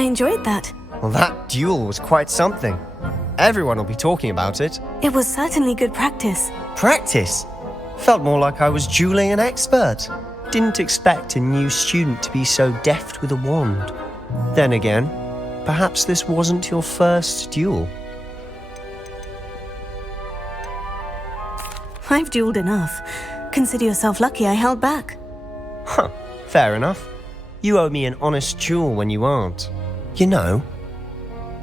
I enjoyed that. Well, that duel was quite something. Everyone will be talking about it. It was certainly good practice. Practice? Felt more like I was dueling an expert. Didn't expect a new student to be so deft with a wand. Then again, perhaps this wasn't your first duel. I've dueled enough. Consider yourself lucky I held back. Huh, fair enough. You owe me an honest duel when you aren't. You know,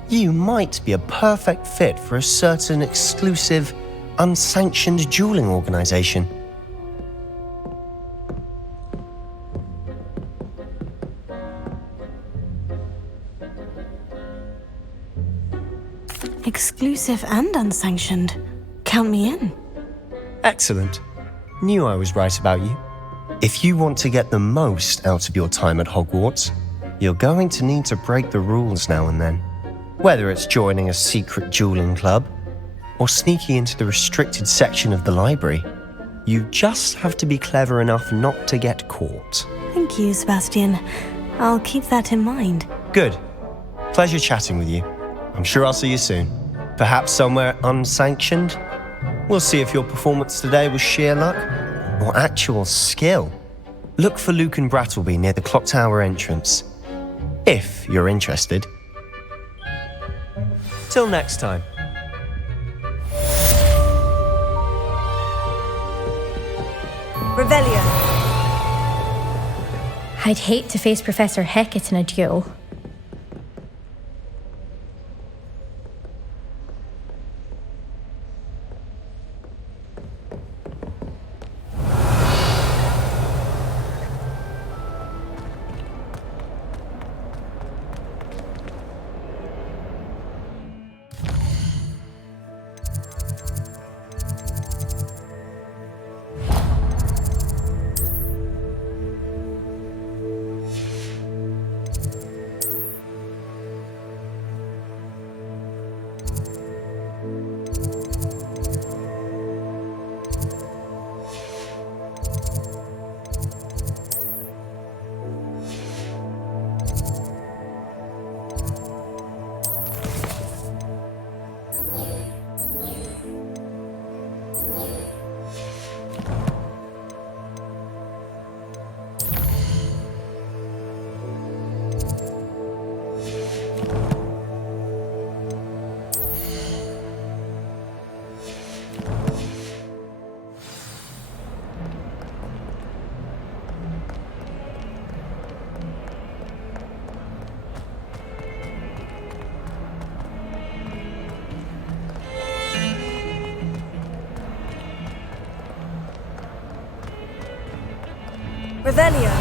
you might be a perfect fit for a certain exclusive, unsanctioned dueling organization. Exclusive and unsanctioned. Count me in. Excellent. Knew I was right about you. If you want to get the most out of your time at Hogwarts, you're going to need to break the rules now and then. Whether it's joining a secret dueling club or sneaking into the restricted section of the library, you just have to be clever enough not to get caught. Thank you, Sebastian. I'll keep that in mind. Good. Pleasure chatting with you. I'm sure I'll see you soon. Perhaps somewhere unsanctioned? We'll see if your performance today was sheer luck or actual skill. Look for Luke and Brattleby near the clock tower entrance, if you're interested. Till next time. Revelio. I'd hate to face Professor Hecat in a duel. Revelio.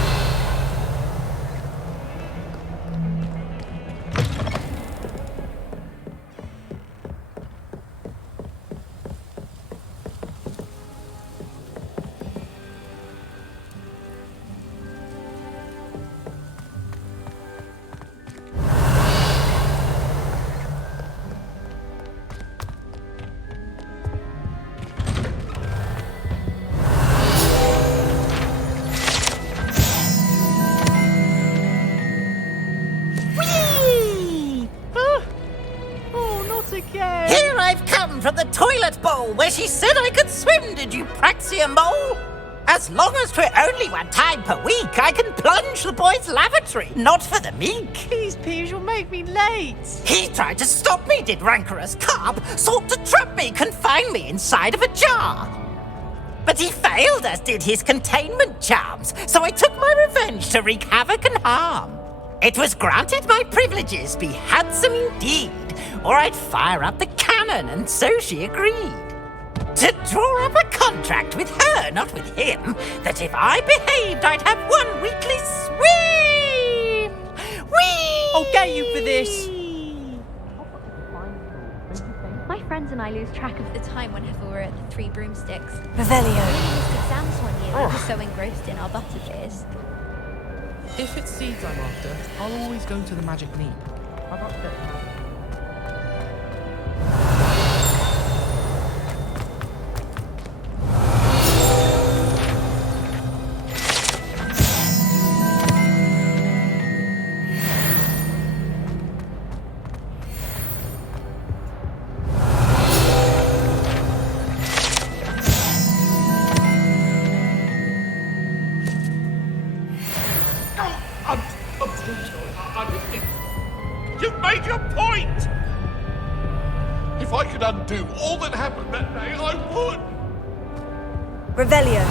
Here I've come from the toilet bowl where she said I could swim, did you praxia mole? As long as 'twere only one time per week, I can plunge the boys' lavatory, not for the meek. Please, Peeves, you'll make me late. He tried to stop me, did rancorous carp, sought to trap me, confine me inside of a jar. But he failed, as did his containment charms, so I took my revenge to wreak havoc and harm. It was granted my privileges be handsome indeed, or I'd fire up the cannon, and so she agreed. To draw up a contract with her, not with him, that if I behaved, I'd have one weekly swim! Whee! I'll get you for this. My friends and I lose track of the time whenever we're at the Three Broomsticks. Revelio. We missed exams one year. We were so engrossed in our butterbeers. If it's seeds I'm after, I'll always go to the magic leap. I've got to get them out. made your point! If I could undo all that happened that day, I would! Revelio.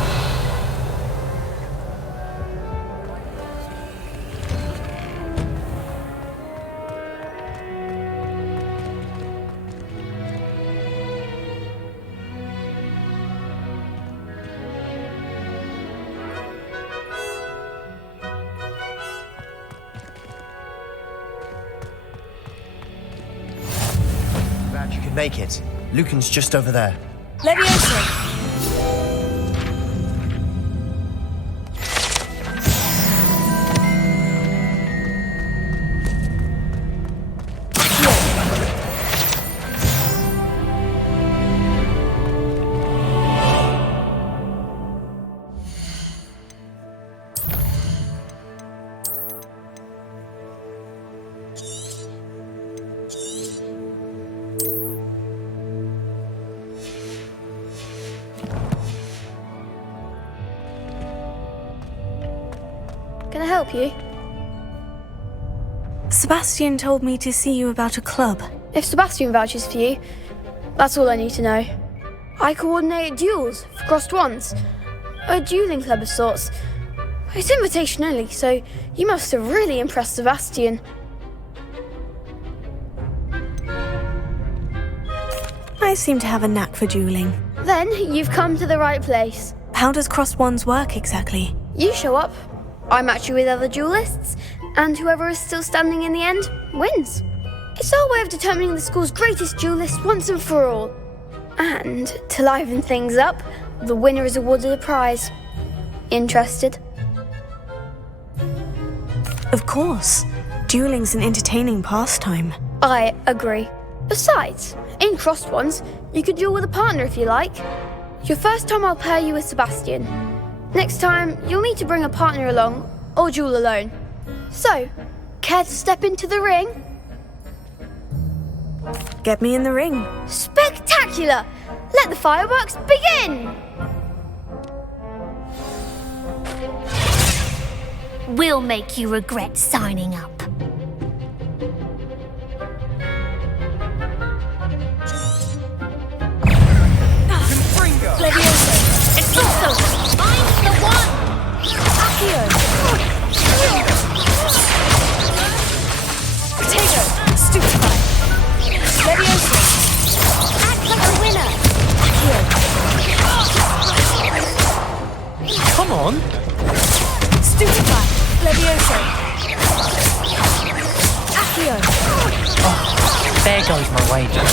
Glad you could make it. Lucan's just over there. Levioso. Can I help you? Sebastian told me to see you about a club. If Sebastian vouches for you, that's all I need to know. I coordinate duels for crossed ones. A dueling club of sorts. It's invitation only, so you must have really impressed Sebastian. I seem to have a knack for dueling. Then you've come to the right place. How does crossed wands work exactly? You show up, I match you with other duelists, and whoever is still standing in the end wins. It's our way of determining the school's greatest duelist once and for all. And to liven things up, the winner is awarded a prize. Interested? Of course. Dueling's an entertaining pastime. I agree. Besides, in crossed ones, you could duel with a partner if you like. Your first time I'll pair you with Sebastian. Next time, you'll need to bring a partner along, or duel alone. So, care to step into the ring? Get me in the ring. Spectacular! Let the fireworks begin! We'll make you regret signing up. Levioso. It's also, I'm the one! Accio. Potato. Stupefy. Levioso. Act like a winner! Come on! Stupefy. Levioso. Accio. There goes my wager.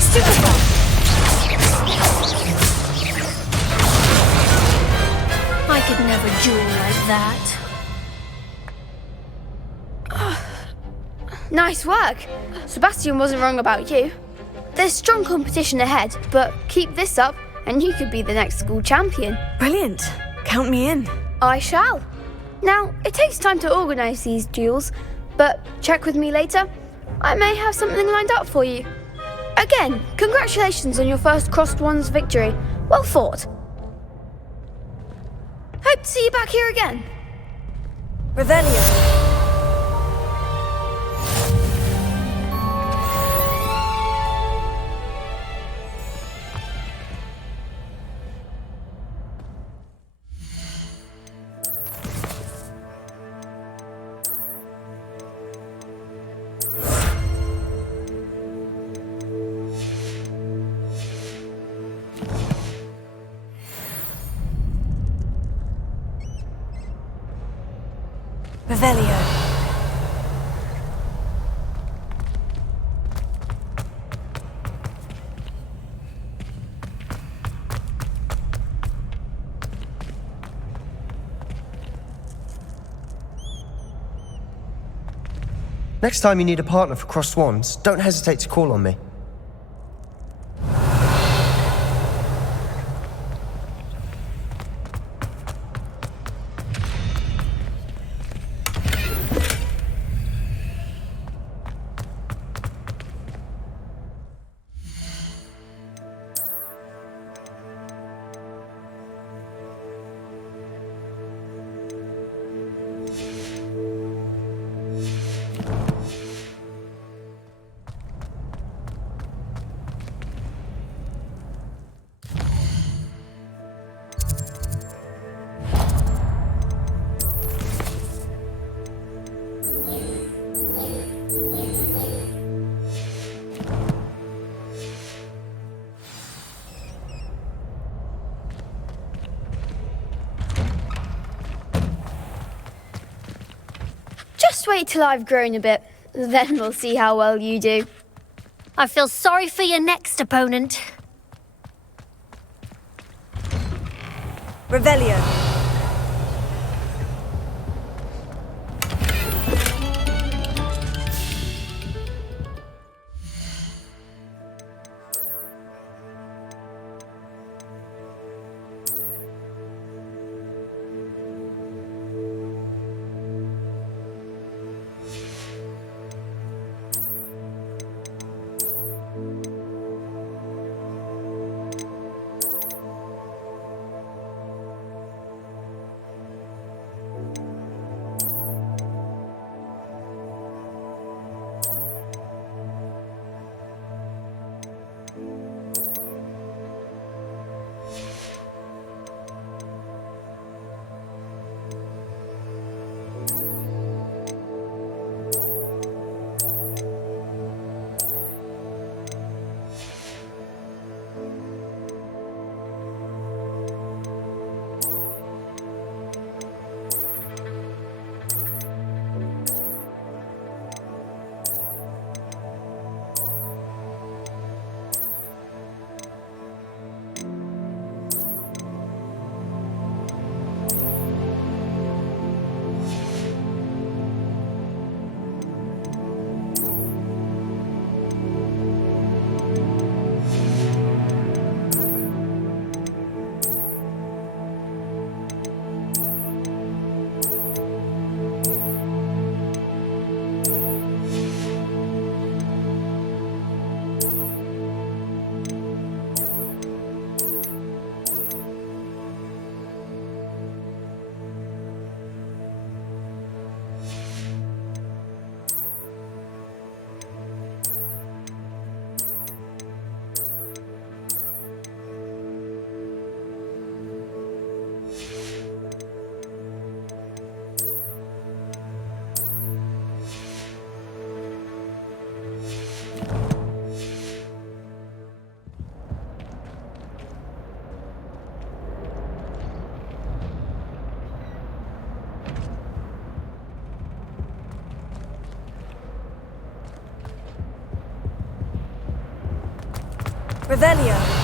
Stupefy. I could never duel like that. Nice work. Sebastian wasn't wrong about you. There's strong competition ahead, but keep this up and you could be the next school champion. Brilliant. Count me in. I shall. Now, it takes time to organise these duels, but check with me later. I may have something lined up for you. Again, congratulations on your first crossed ones victory. Well fought. Hope to see you back here again. Revelio. Revelio. Next time you need a partner for crossed wands, don't hesitate to call on me. wait till I've grown a bit. Then we'll see how well you do. I feel sorry for your next opponent. Revelio. Revelio.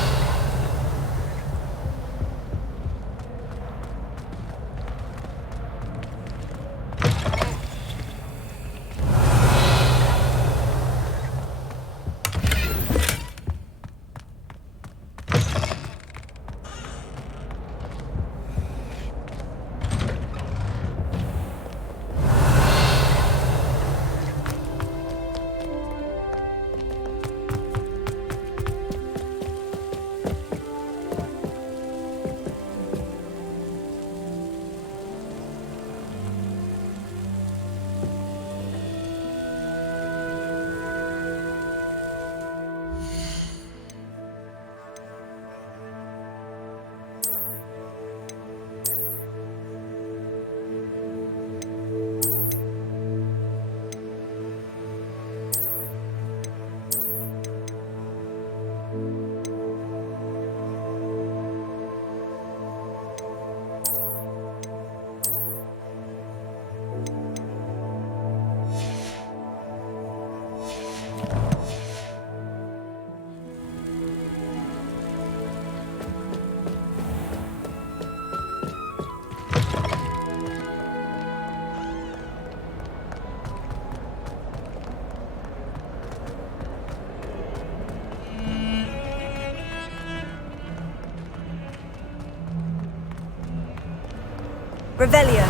Revelio.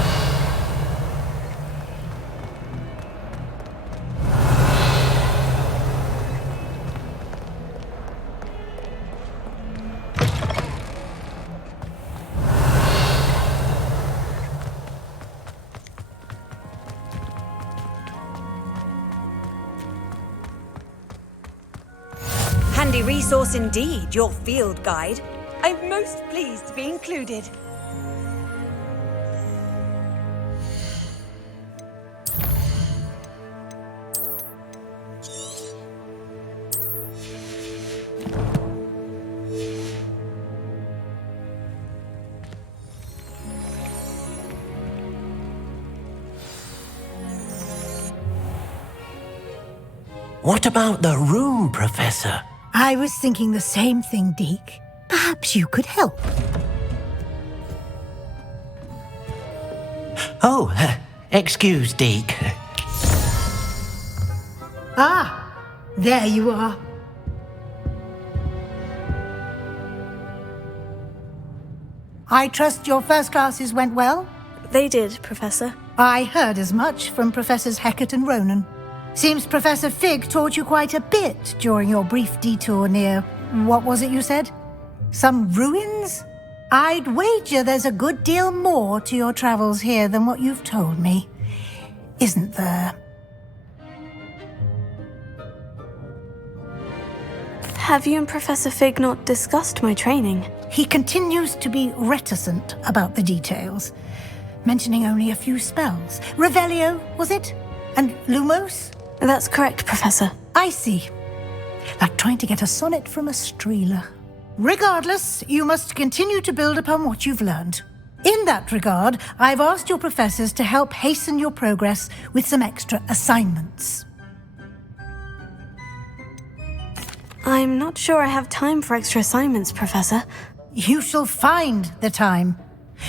Handy resource indeed, your field guide. I'm most pleased to be included. What about the room, Professor? I was thinking the same thing, Deke. Perhaps you could help. Oh, excuse, Deke. Ah, there you are. I trust your first classes went well? They did, Professor. I heard as much from Professors Hecat and Ronan. Seems Professor Fig taught you quite a bit during your brief detour near... what was it you said? Some ruins? I'd wager there's a good deal more to your travels here than what you've told me. Isn't there? Have you and Professor Fig not discussed my training? He continues to be reticent about the details, mentioning only a few spells. Revelio, was it? And Lumos? That's correct, Professor. I see. Like trying to get a sonnet from a streeler. Regardless, you must continue to build upon what you've learned. In that regard, I've asked your professors to help hasten your progress with some extra assignments. I'm not sure I have time for extra assignments, Professor. You shall find the time.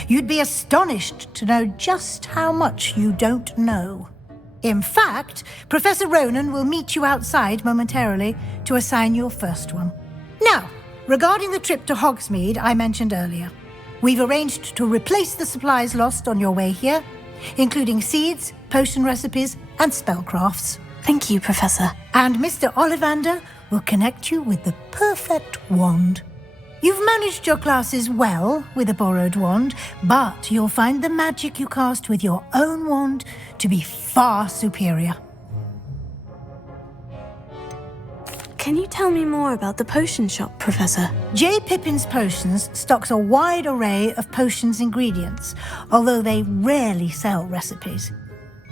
You'd be astonished to know just how much you don't know. In fact, Professor Ronan will meet you outside momentarily to assign your first one. Now, regarding the trip to Hogsmeade I mentioned earlier, we've arranged to replace the supplies lost on your way here, including seeds, potion recipes, and spellcrafts. Thank you, Professor. And Mr. Ollivander will connect you with the perfect wand. You've managed your classes well with a borrowed wand, but you'll find the magic you cast with your own wand to be far superior. Can you tell me more about the potion shop, Professor? J. Pippin's Potions stocks a wide array of potions ingredients, although they rarely sell recipes.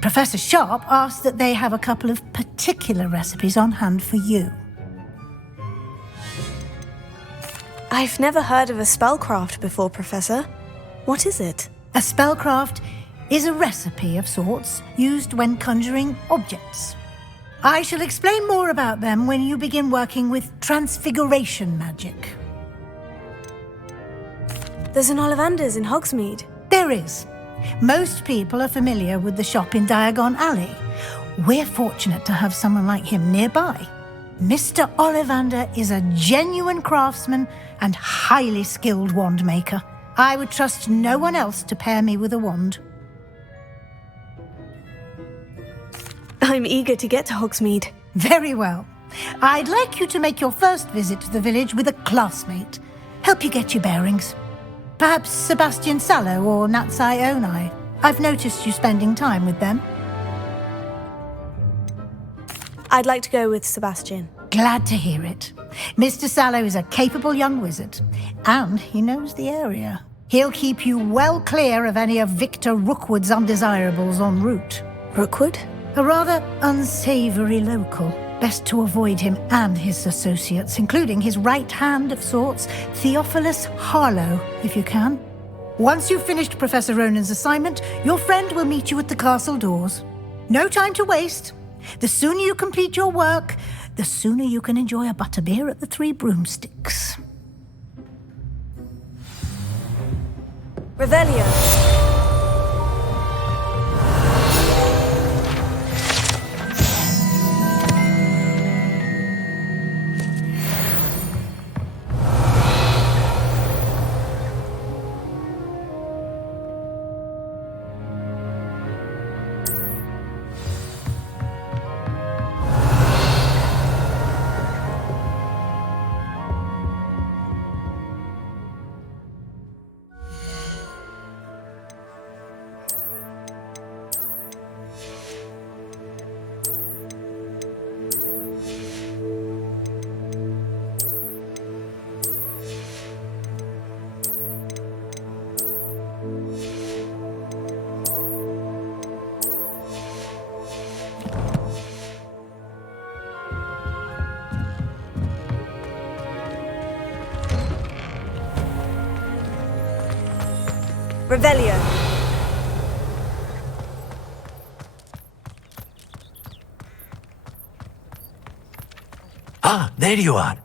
Professor Sharp asked that they have a couple of particular recipes on hand for you. I've never heard of a spellcraft before, Professor. What is it? A spellcraft is a recipe of sorts used when conjuring objects. I shall explain more about them when you begin working with transfiguration magic. There's an Ollivander's in Hogsmeade. There is. Most people are familiar with the shop in Diagon Alley. We're fortunate to have someone like him nearby. Mr. Ollivander is a genuine craftsman and highly skilled wand maker. I would trust no one else to pair me with a wand. I'm eager to get to Hogsmeade. Very well. I'd like you to make your first visit to the village with a classmate. Help you get your bearings. Perhaps Sebastian Sallow or Natsai Onai. I've noticed you spending time with them. I'd like to go with Sebastian. Glad to hear it. Mr. Sallow is a capable young wizard, and he knows the area. He'll keep you well clear of any of Victor Rookwood's undesirables en route. Rookwood? A rather unsavory local. Best to avoid him and his associates, including his right hand of sorts, Theophilus Harlow, if you can. Once you've finished Professor Ronan's assignment, your friend will meet you at the castle doors. No time to waste. The sooner you complete your work, the sooner you can enjoy a butterbeer at the Three Broomsticks. Revelio. Revelio. Ah, there you are.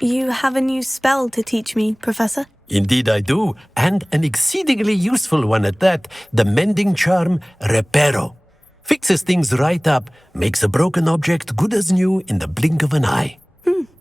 You have a new spell to teach me, Professor? Indeed I do, and an exceedingly useful one at that, the mending charm Reparo. Fixes things right up, makes a broken object good as new in the blink of an eye.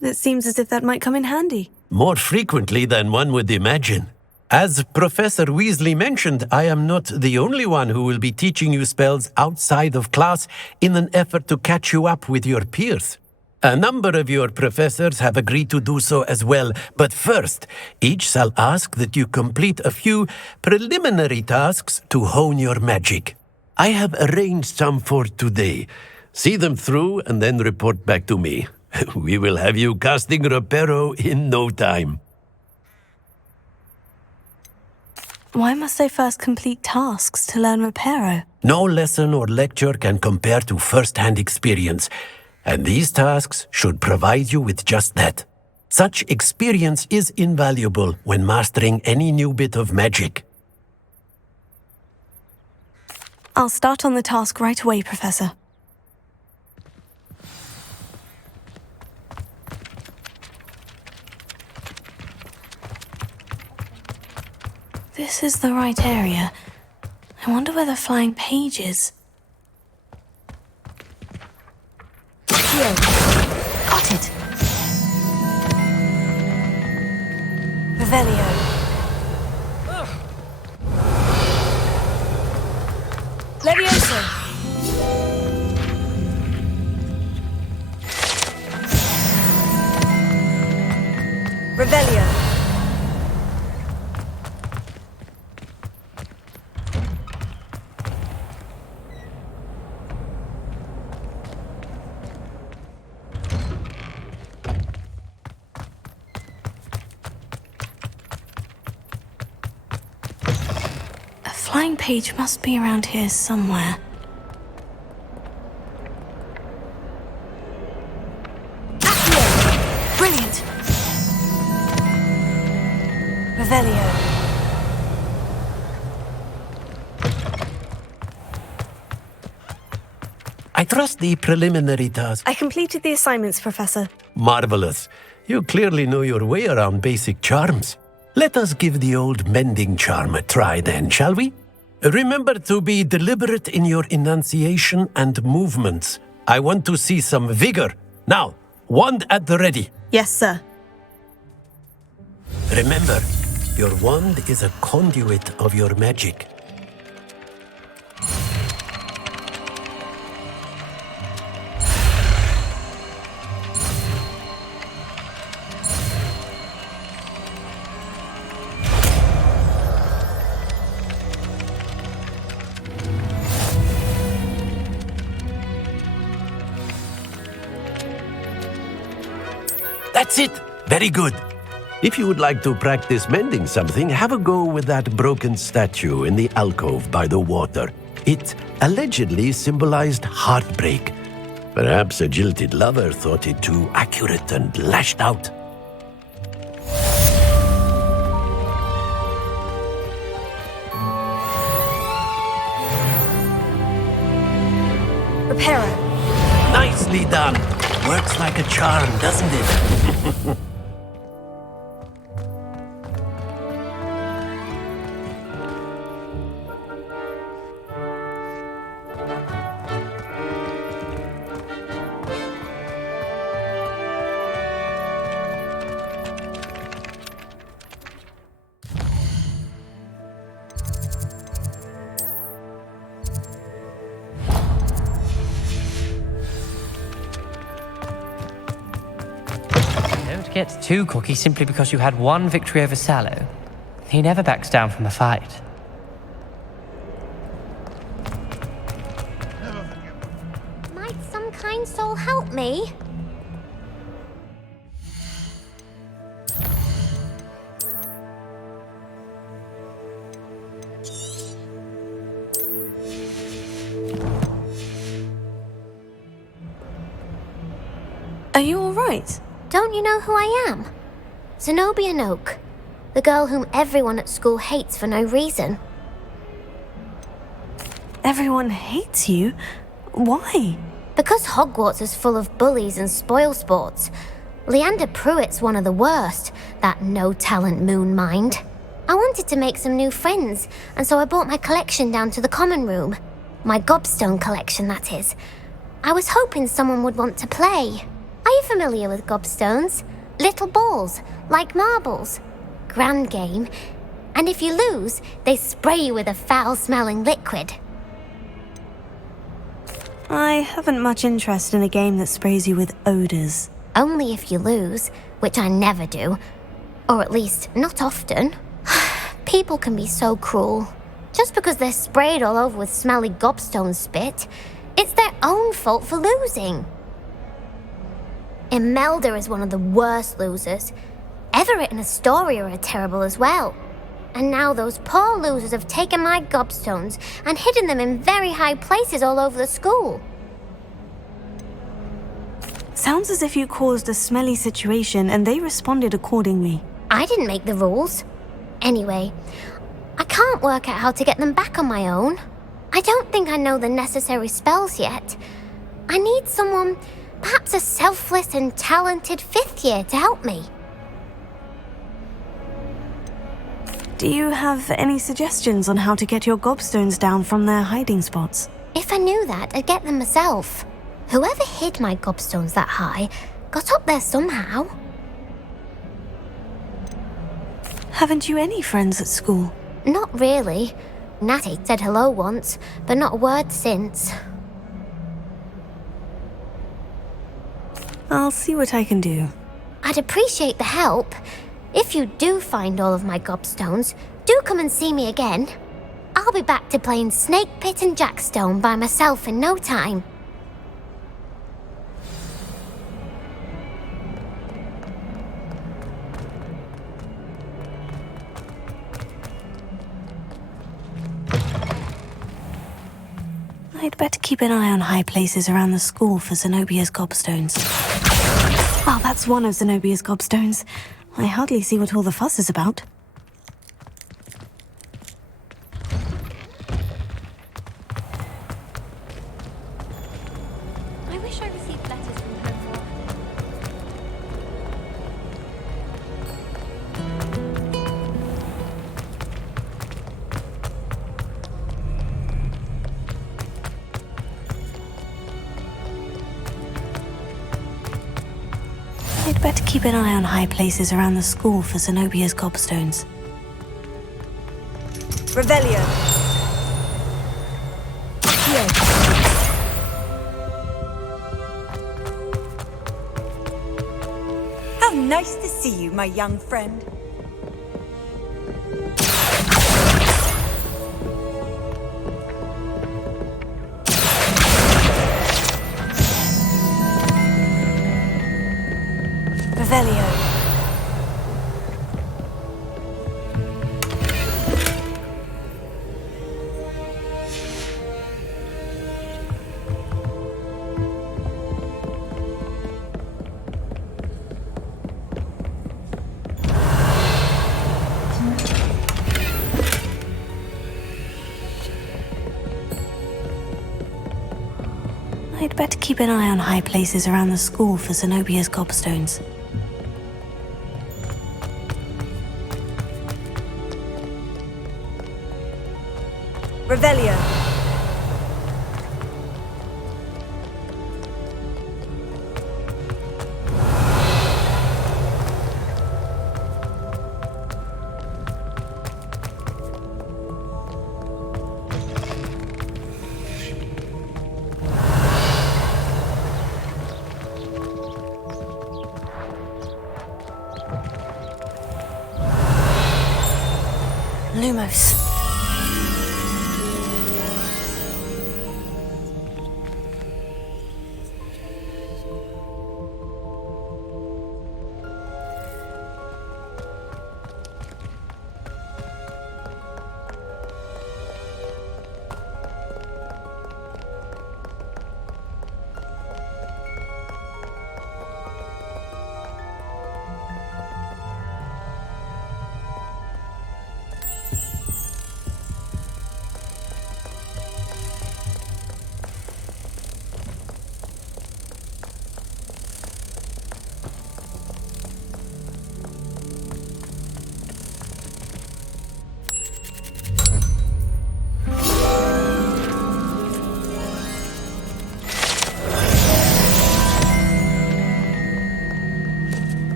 It seems as if that might come in handy. More frequently than one would imagine. As Professor Weasley mentioned, I am not the only one who will be teaching you spells outside of class in an effort to catch you up with your peers. A number of your professors have agreed to do so as well, but first, each shall ask that you complete a few preliminary tasks to hone your magic. I have arranged some for today. See them through and then report back to me. We will have you casting Reparo in no time. Why must I first complete tasks to learn Reparo? No lesson or lecture can compare to first-hand experience, and these tasks should provide you with just that. Such experience is invaluable when mastering any new bit of magic. I'll start on the task right away, Professor. This is the right area. I wonder where the flying page is. Here. Got it. Revelio. Levioso. Revelio. Flying page must be around here somewhere. Accio! Brilliant! Revelio. I trust the preliminary task. I completed the assignments, Professor. Marvelous. You clearly know your way around basic charms. Let us give the old mending charm a try then, shall we? Remember to be deliberate in your enunciation and movements. I want to see some vigor. Now, wand at the ready. Yes, sir. Remember, your wand is a conduit of your magic. That's it! Very good. If you would like to practice mending something, have a go with that broken statue in the alcove by the water. It allegedly symbolized heartbreak. Perhaps a jilted lover thought it too accurate and lashed out. Reparo. Nicely done. Works like a charm, doesn't it? Don't get too cocky simply because you had one victory over Sallow. He never backs down from a fight. Might some kind soul help me? Are you all right? Don't you know who I am? Zenobia Noak, the girl whom everyone at school hates for no reason. Everyone hates you? Why? Because Hogwarts is full of bullies and spoilsports, Leander Pruitt's one of the worst, that no-talent moon mind. I wanted to make some new friends, and so I brought my collection down to the common room. My gobstone collection, that is. I was hoping someone would want to play. Are you familiar with gobstones? Little balls, like marbles. Grand game. And if you lose, they spray you with a foul-smelling liquid. I haven't much interest in a game that sprays you with odors. Only if you lose, which I never do. Or at least, not often. People can be so cruel. Just because they're sprayed all over with smelly gobstone spit, it's their own fault for losing. Imelda is one of the worst losers. Everett and Astoria are terrible as well. And now those poor losers have taken my gobstones and hidden them in very high places all over the school. Sounds as if you caused a smelly situation and they responded accordingly. I didn't make the rules. Anyway, I can't work out how to get them back on my own. I don't think I know the necessary spells yet. I need someone, perhaps a selfless and talented 5th year to help me. Do you have any suggestions on how to get your gobstones down from their hiding spots? If I knew that, I'd get them myself. Whoever hid my gobstones that high got up there somehow. Haven't you any friends at school? Not really. Natty said hello once, but not a word since. I'll see what I can do. I'd appreciate the help. If you do find all of my gobstones, do come and see me again. I'll be back to playing Snake Pit and Jackstone by myself in no time. I'd better keep an eye on high places around the school for Zenobia's gobstones. Oh, that's one of Zenobia's gobstones. I hardly see what all the fuss is about. I wish I received letters from home more often. I'd better keep an eye on high places around the school for Zenobia's gobstones. Revelio. How nice to see you, my young friend. Revelio. I'd better keep an eye on high places around the school for Zenobia's gobstones. Revelio. Lumos.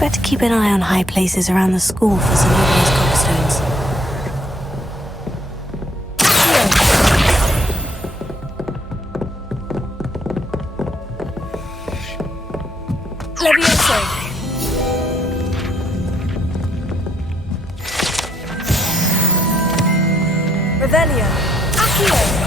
better keep an eye on high places around the school for Zenobia's gobstones. Levioso. Revelio. Accio.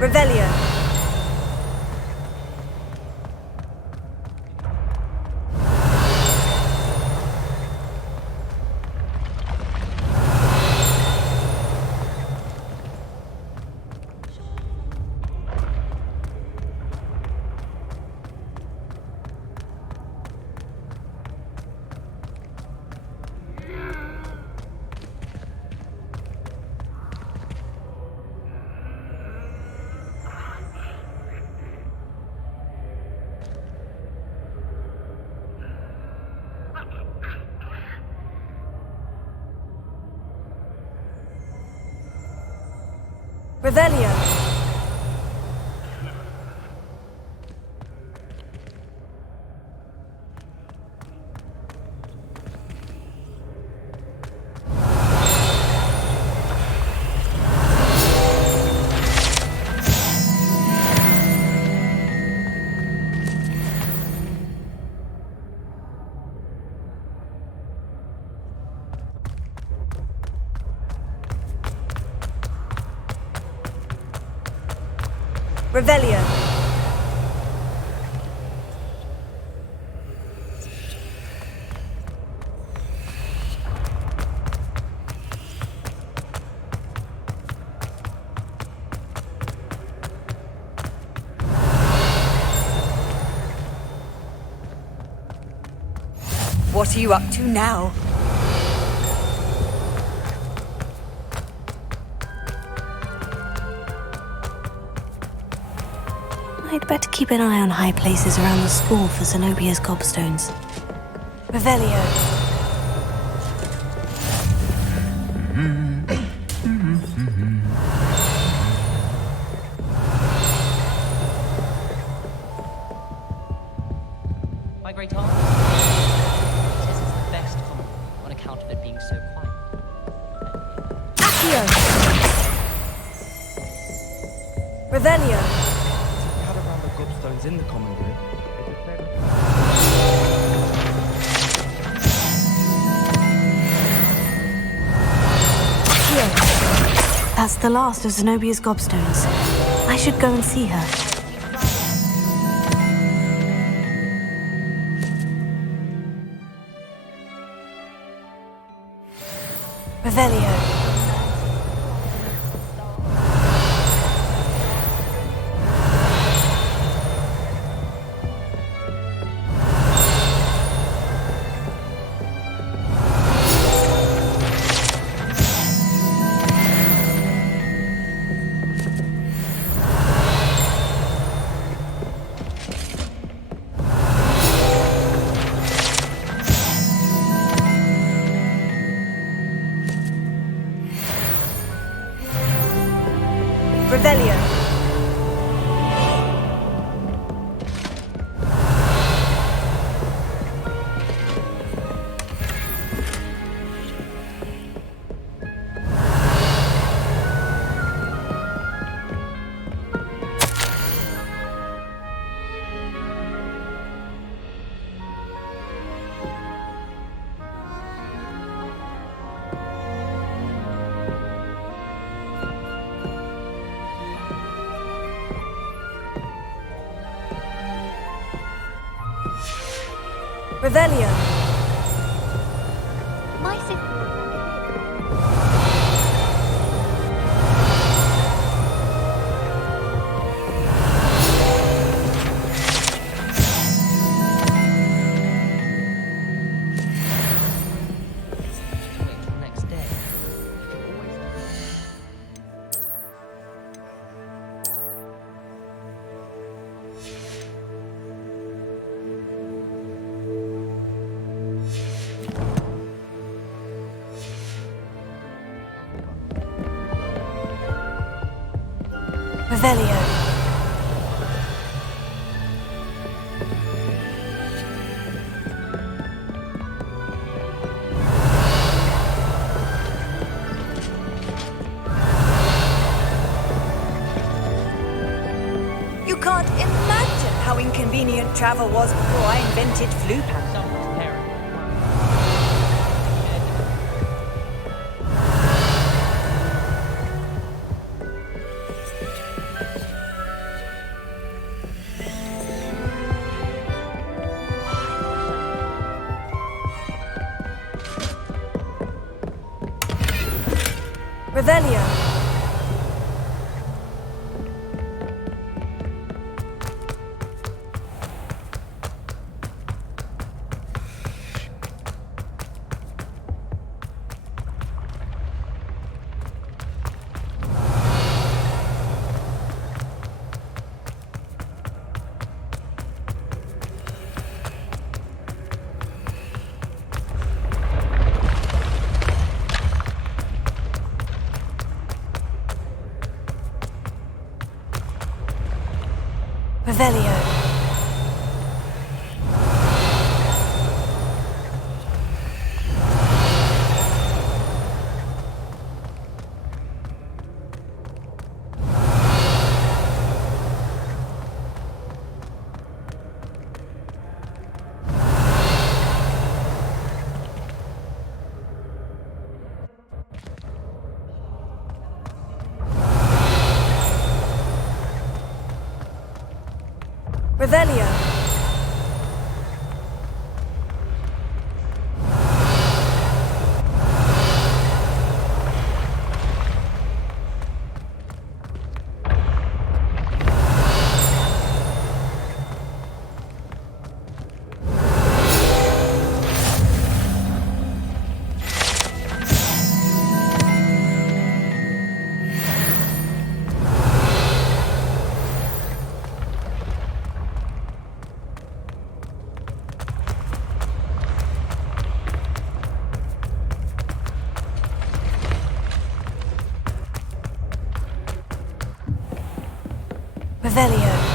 Revelio. Revelio. Revelio. What are you up to now? I'd better keep an eye on high places around the school for Zenobia's gobstones. Revelio. My great aunt says it's the best common on account of it being so quiet. Accio. Revelio. Had around the gobstones in the common room. That's the last of Zenobia's gobstones. I should go and see her. Revelio. Revelio. Revelio. My sis. Wait till the next day. Revelio. You can't imagine how inconvenient travel was before I invented flu pants. Someone's parent. Revelio. Revelio. Revelio. Revelio.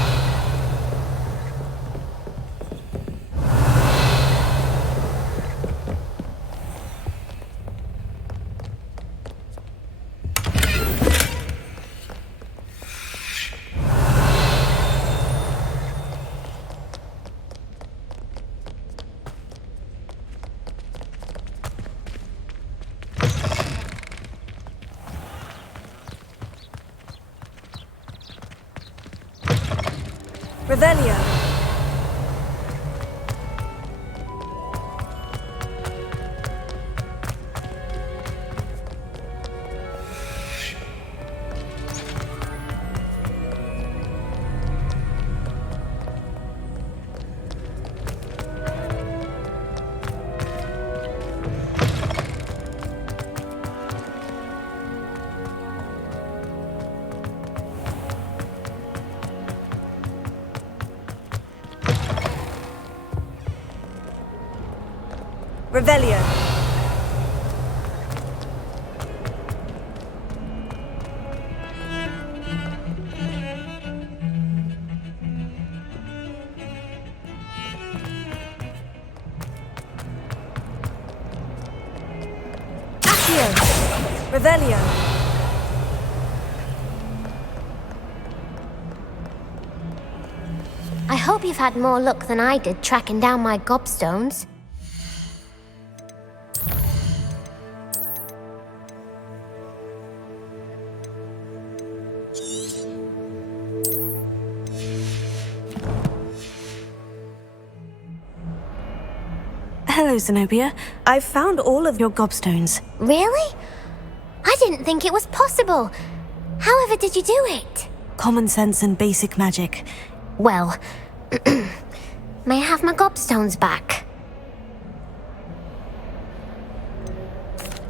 Revelio. Revelio. Accio. Revelio. I hope you've had more luck than I did tracking down my gobstones. Hello, Zenobia. I've found all of your gobstones. Really? I didn't think it was possible. However did you do it? Common sense and basic magic. Well, may I have my gobstones back?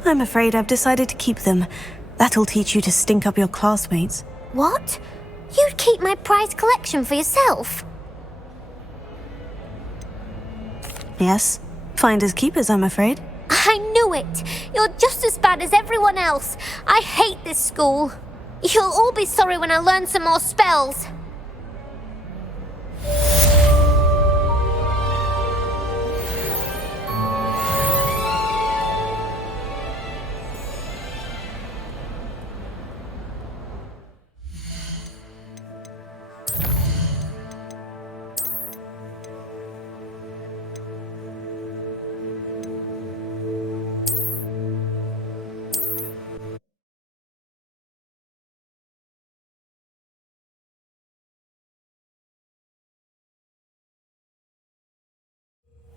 I'm afraid I've decided to keep them. That'll teach you to stink up your classmates. What? You'd keep my prized collection for yourself? Yes. Finders keepers, I'm afraid. I knew it! You're just as bad as everyone else. I hate this school. You'll all be sorry when I learn some more spells.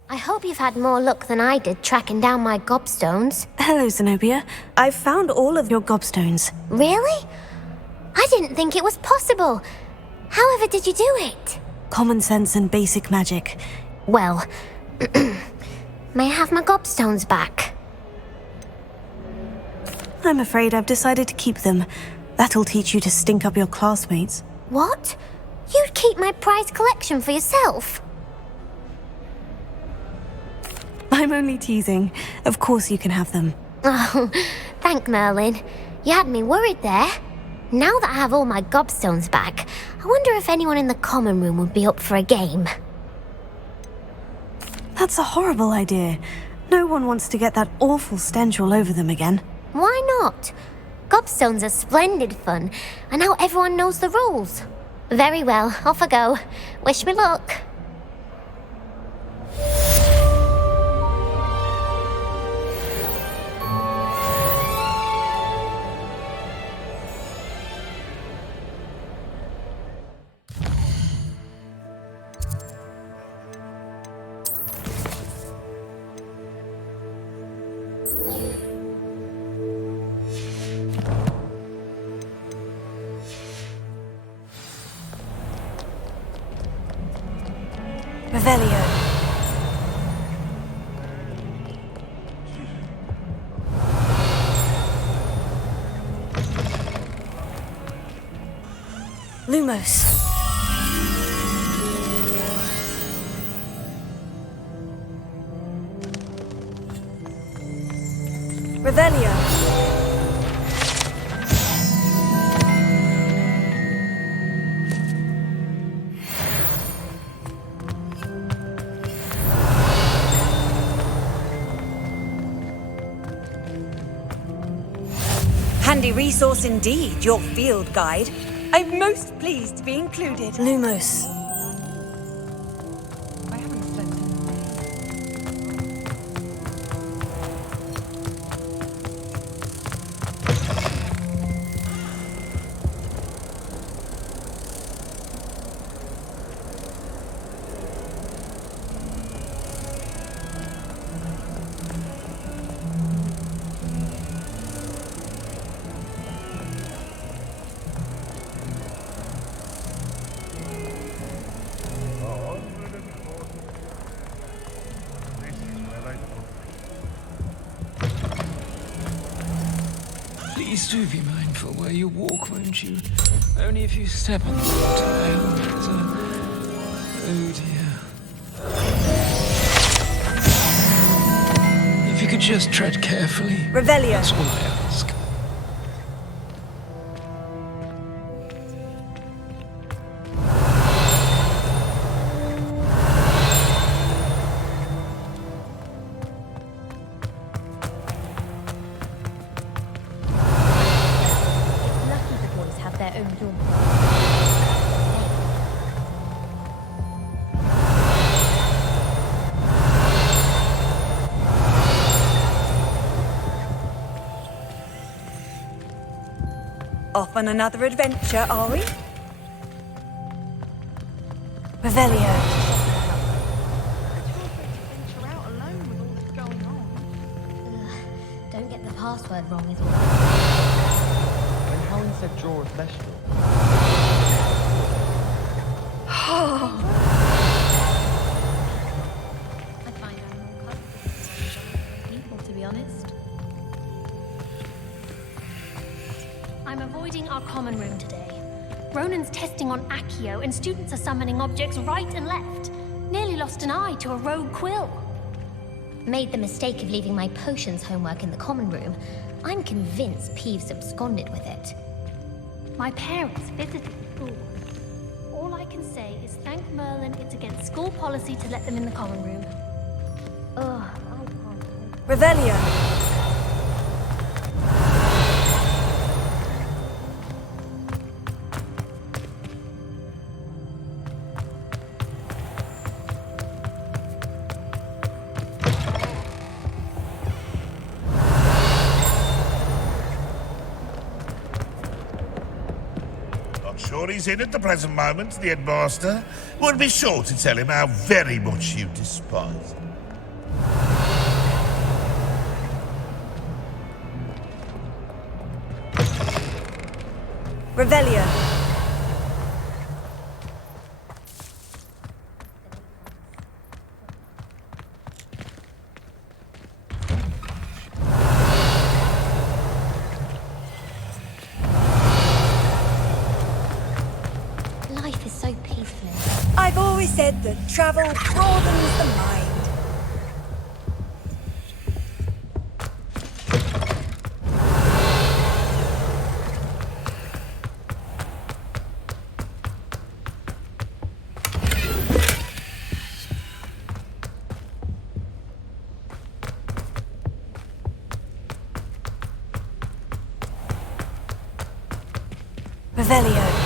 I hope you've had more luck than I did tracking down my gobstones. Hello, Zenobia. I've found all of your gobstones. Really? I didn't think it was possible. However did you do it? Common sense and basic magic. Well, may I have my gobstones back? I'm afraid I've decided to keep them. That'll teach you to stink up your classmates. What? You'd keep my prized collection for yourself? I'm only teasing. Of course you can have them. Oh, thank Merlin. You had me worried there. Now that I have all my gobstones back, I wonder if anyone in the common room would be up for a game. That's a horrible idea. No one wants to get that awful stench all over them again. Why not? Gobstones are splendid fun, and now everyone knows the rules. Very well, off I go. Wish me luck. Revelio. Lumos. Revelio. Handy resource indeed, your field guide. I'm most pleased to be included. Lumos. Please do be mindful where you walk, won't you? Only if you step on the water, I hope. Oh dear. If you could just tread carefully. Revelio. That's all I ask. Off on another adventure, are we? Revelio. word wrong is all. When Helen said draw a vegetable. I find animal colours people, to be honest. I'm avoiding our common room today. Ronan's testing on Accio, and students are summoning objects right and left. Nearly lost an eye to a rogue quill. Made the mistake of leaving my potions homework in the common room. I'm convinced Peeves absconded with it. My parents visited the school. All I can say is thank Merlin it's against school policy to let them in the common room. Ugh, I can't. Revelio. Sure he's in at the present moment, the headmaster. Would be sure to tell him how very much you despise him. Revelio. Life is so peaceful. I've always said that travel broadens the mind. Revelio.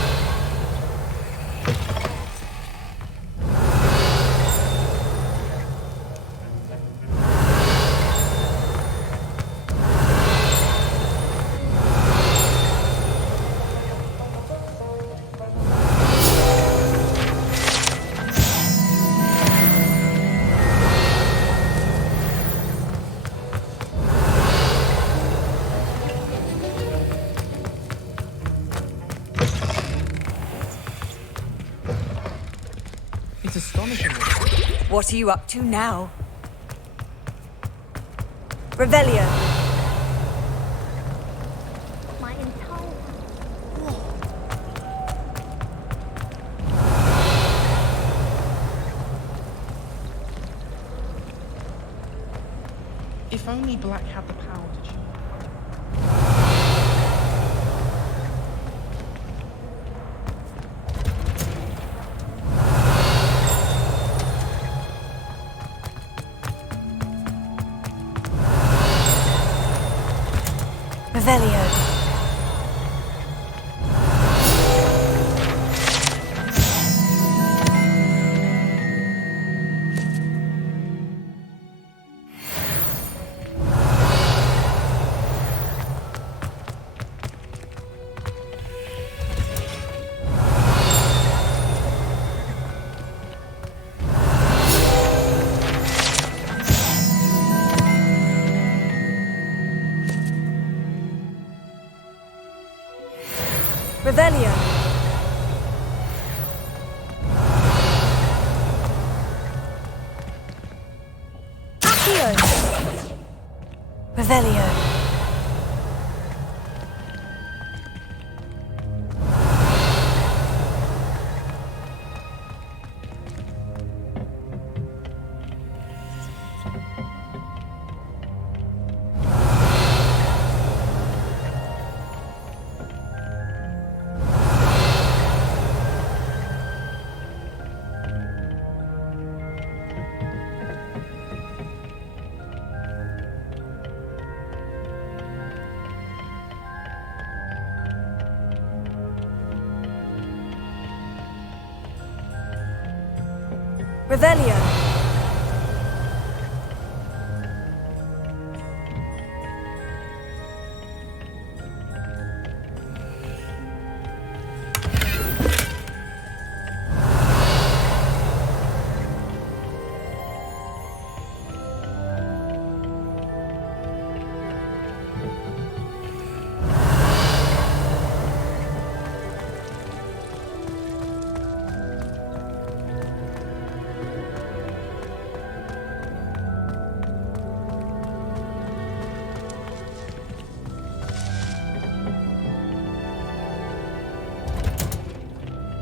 It's astonishing. What are you up to now? Revelio. My entire... If only Black had the power to choose. Revelio. Revelio. Accio. Revelio. Revelio.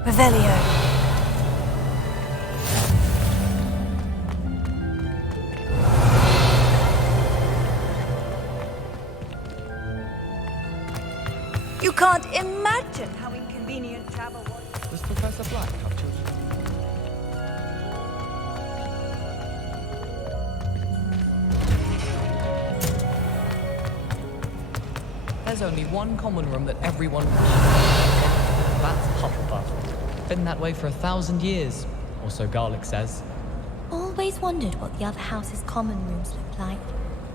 Revelio. You can't imagine how inconvenient travel was. Does Professor Black have children? There's only one common room that everyone... That's Hufflepuff. Been that way for 1,000 years, or so Garlic says. Always wondered what the other house's common rooms looked like.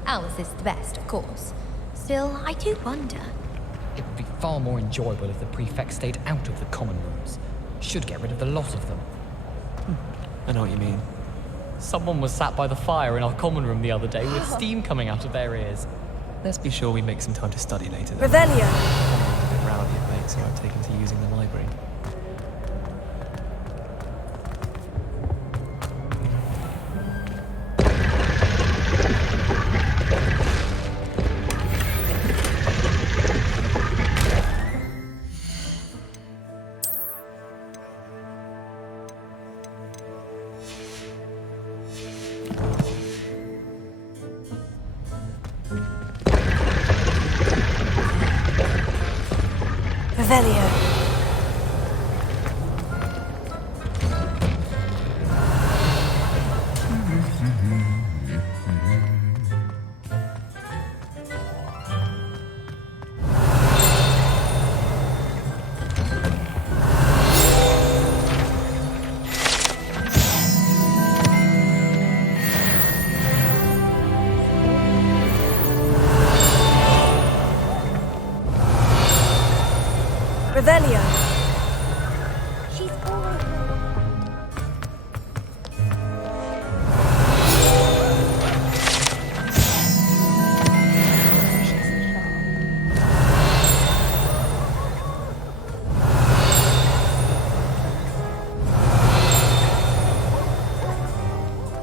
Ours is the best, of course. Still, I do wonder. It would be far more enjoyable if the prefect stayed out of the common rooms. Should get rid of the lot of them. I know what you mean. Someone was sat by the fire in our common room the other day with steam coming out of their ears. Let's be sure we make some time to study later. Revelio. I'm a bit rowdy at night, so I've taken to using the library. Revelio. Revelio. She's always...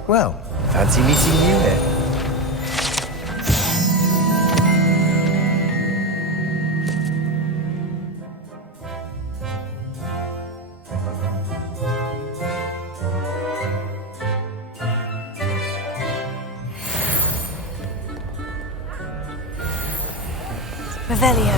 Well, fancy meeting you here. Revelio.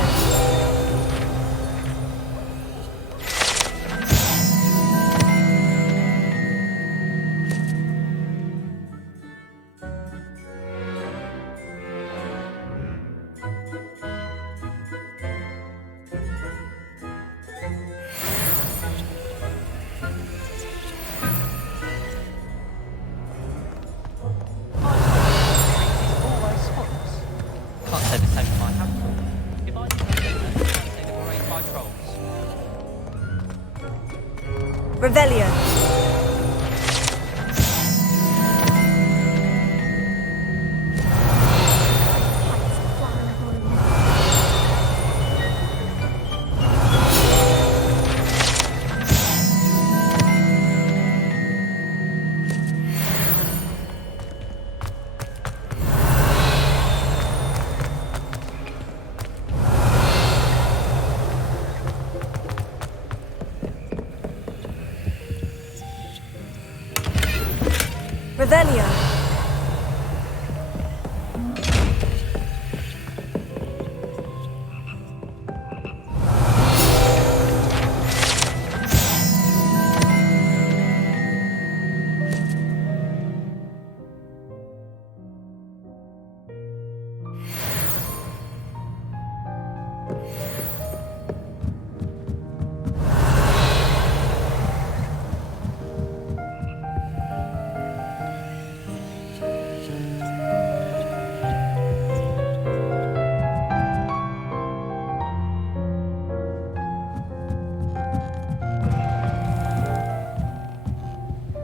Can't say the same for my house. If I didn't say that, I can't say that we're raised by trolls. Revelio. Revelio.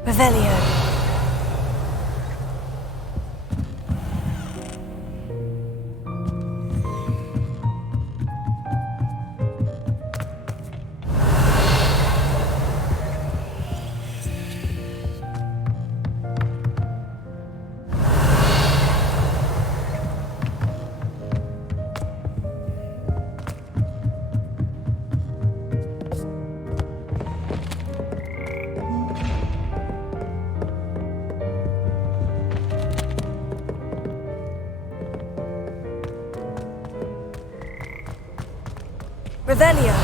Revelio. Revelio.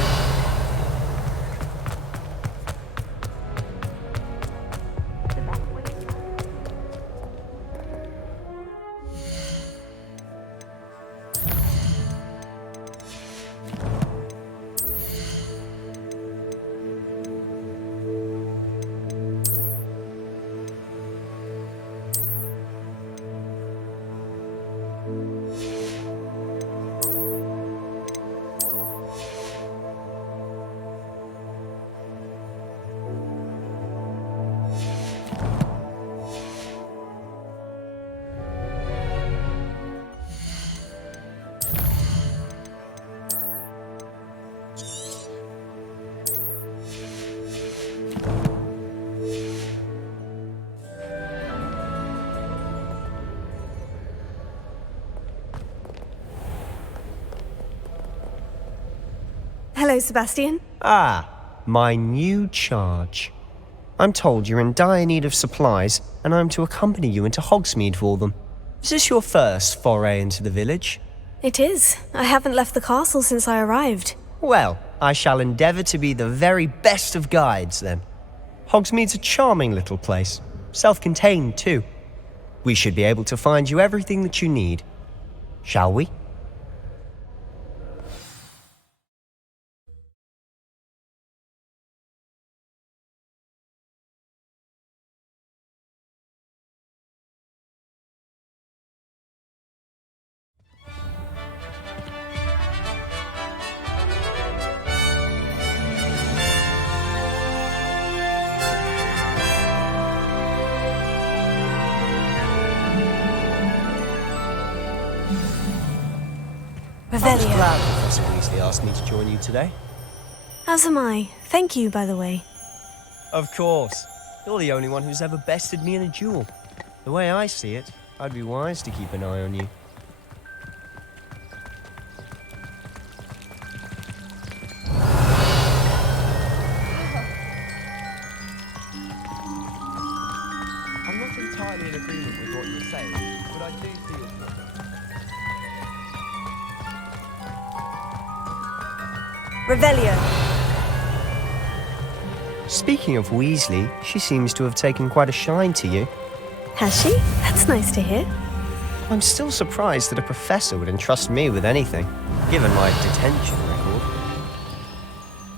Hello, Sebastian. Ah, my new charge. I'm told you're in dire need of supplies, and I'm to accompany you into Hogsmeade for them. Is this your first foray into the village? It is. I haven't left the castle since I arrived. Well, I shall endeavour to be the very best of guides, then. Hogsmeade's a charming little place, self-contained too. We should be able to find you everything that you need. Shall we? I was glad Professor Weasley asked me to join you today. As am I. Thank you, by the way. Of course. You're the only one who's ever bested me in a duel. The way I see it, I'd be wise to keep an eye on you. I'm not entirely in agreement with what you're saying, but I do feel for you. Revelio. Speaking of Weasley, she seems to have taken quite a shine to you. Has she? That's nice to hear. I'm still surprised that a professor would entrust me with anything, given my detention record.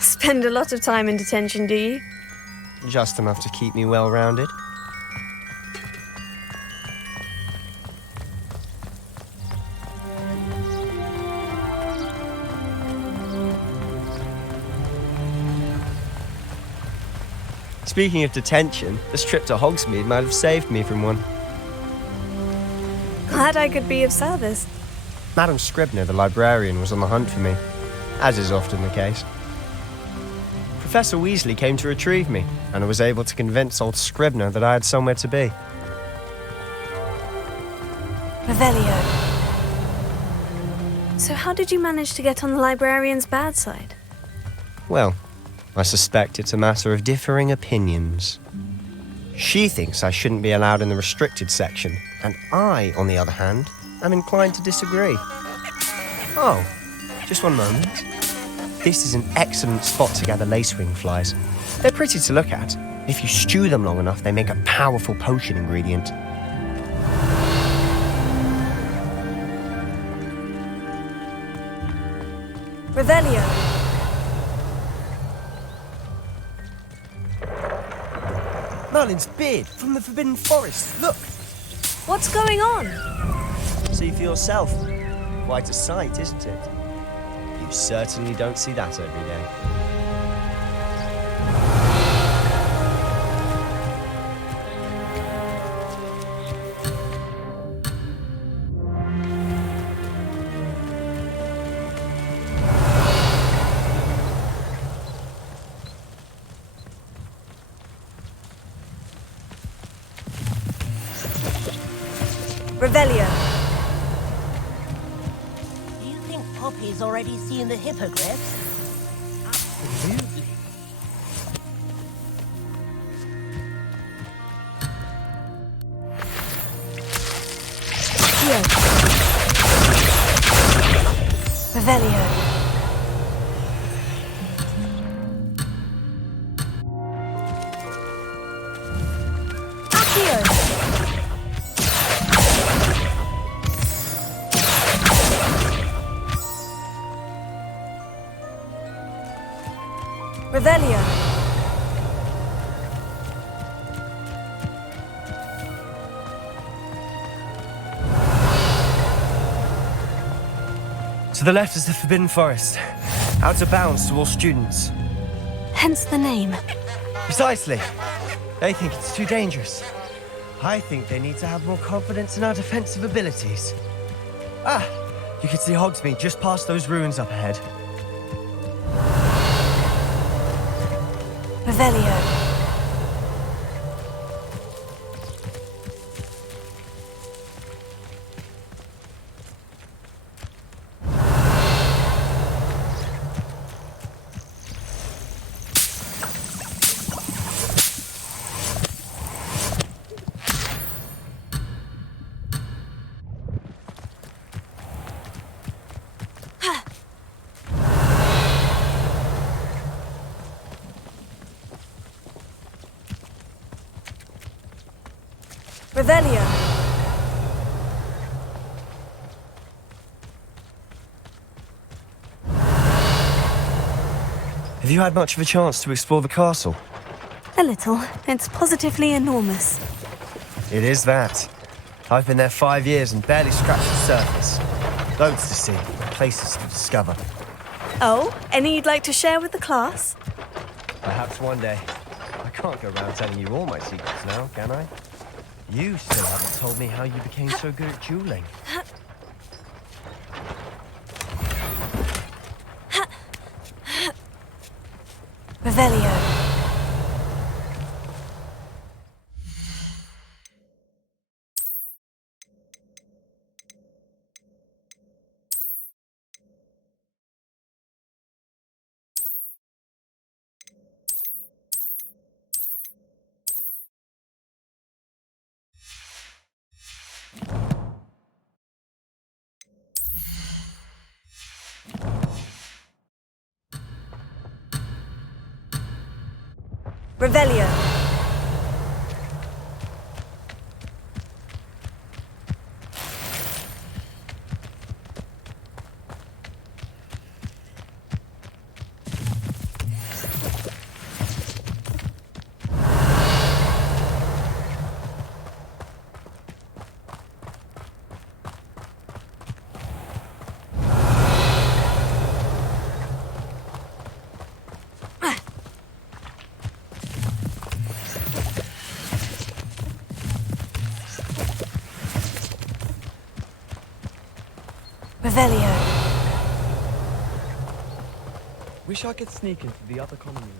Spend a lot of time in detention, do you? Just enough to keep me well-rounded. Speaking of detention, this trip to Hogsmeade might have saved me from one. Glad I could be of service. Madam Scribner, the librarian, was on the hunt for me, as is often the case. Professor Weasley came to retrieve me, and I was able to convince old Scribner that I had somewhere to be. Revelio. So how did you manage to get on the librarian's bad side? Well, I suspect it's a matter of differing opinions. She thinks I shouldn't be allowed in the restricted section, and I, on the other hand, am inclined to disagree. Oh, just one moment. This is an excellent spot to gather lacewing flies. They're pretty to look at. If you stew them long enough, they make a powerful potion ingredient. Revelio. Merlin's beard from the Forbidden Forest. Look! What's going on? See for yourself. Quite a sight, isn't it? You certainly don't see that every day. Revelio. Do you think Poppy's already seen the hippogriffs? Absolutely. Revelio. Revelio. To the left is the Forbidden Forest. Out of bounds to all students. Hence the name. Precisely. They think it's too dangerous. I think they need to have more confidence in our defensive abilities. Ah, you can see Hogsmeade just past those ruins up ahead. Revelio. Revelio. Have you had much of a chance to explore the castle? A little. It's positively enormous. It is that. I've been there 5 years and barely scratched the surface. Loads to see, places to discover. Oh, any you'd like to share with the class? Perhaps one day. I can't go around telling you all my secrets now, can I? You still haven't told me how you became so good at dueling. Revelio. Revelio. Revelio. Wish I could sneak into the other common room.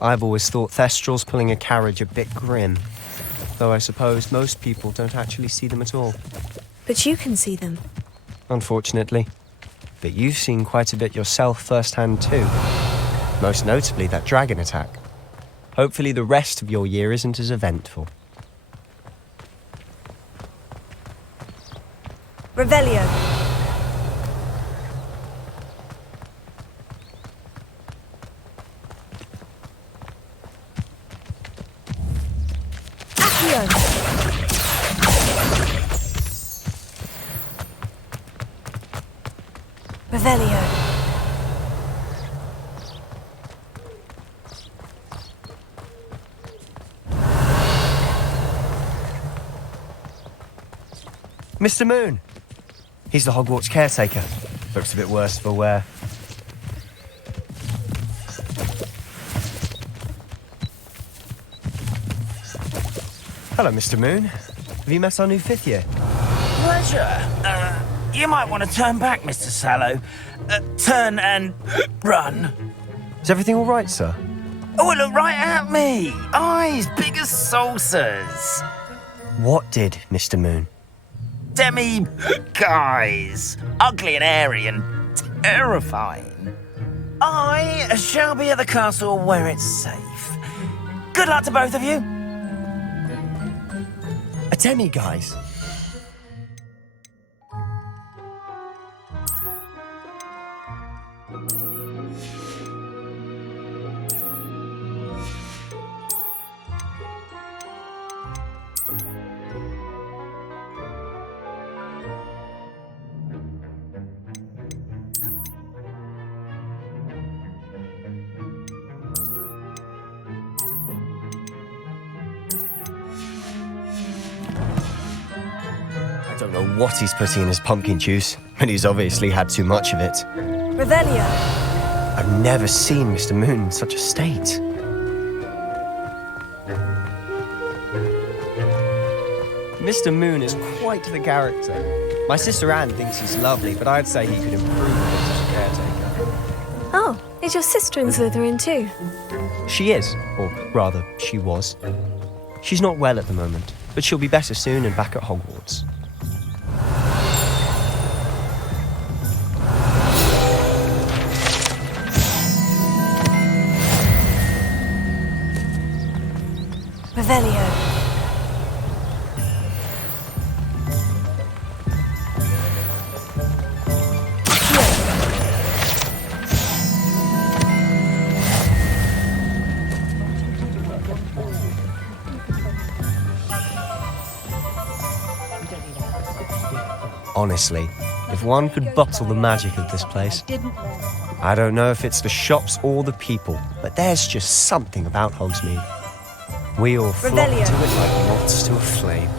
I've always thought Thestrals pulling a carriage a bit grim. Though I suppose most people don't actually see them at all. But you can see them. Unfortunately. But you've seen quite a bit yourself firsthand too. Most notably that dragon attack. Hopefully the rest of your year isn't as eventful. Revelio. Accio. Revelio. Mr. Moon! He's the Hogwarts caretaker. Looks a bit worse for wear. Hello, Mr. Moon. Have you met our new 5th year? Pleasure. You might want to turn back, Mr. Sallow. Turn and run. Is everything all right, sir? Oh, look right at me. Eyes big as saucers. What did, Mr. Moon? Demi guys. Ugly and airy and terrifying. I shall be at the castle where it's safe. Good luck to both of you. A demi, guys. what he's putting in his pumpkin juice, but he's obviously had too much of it. Revelio. I've never seen Mr. Moon in such a state. Mr. Moon is quite the character. My sister Anne thinks he's lovely, but I'd say he could improve a bit as a caretaker. Oh, is your sister in Slytherin too? She is, or rather, she was. She's not well at the moment, but she'll be better soon and back at Hogwarts. Revelio. Honestly, if one could bottle the magic of this place. I don't know if it's the shops or the people, but there's just something about Hogsmeade. We all flock to it like moths to a flame.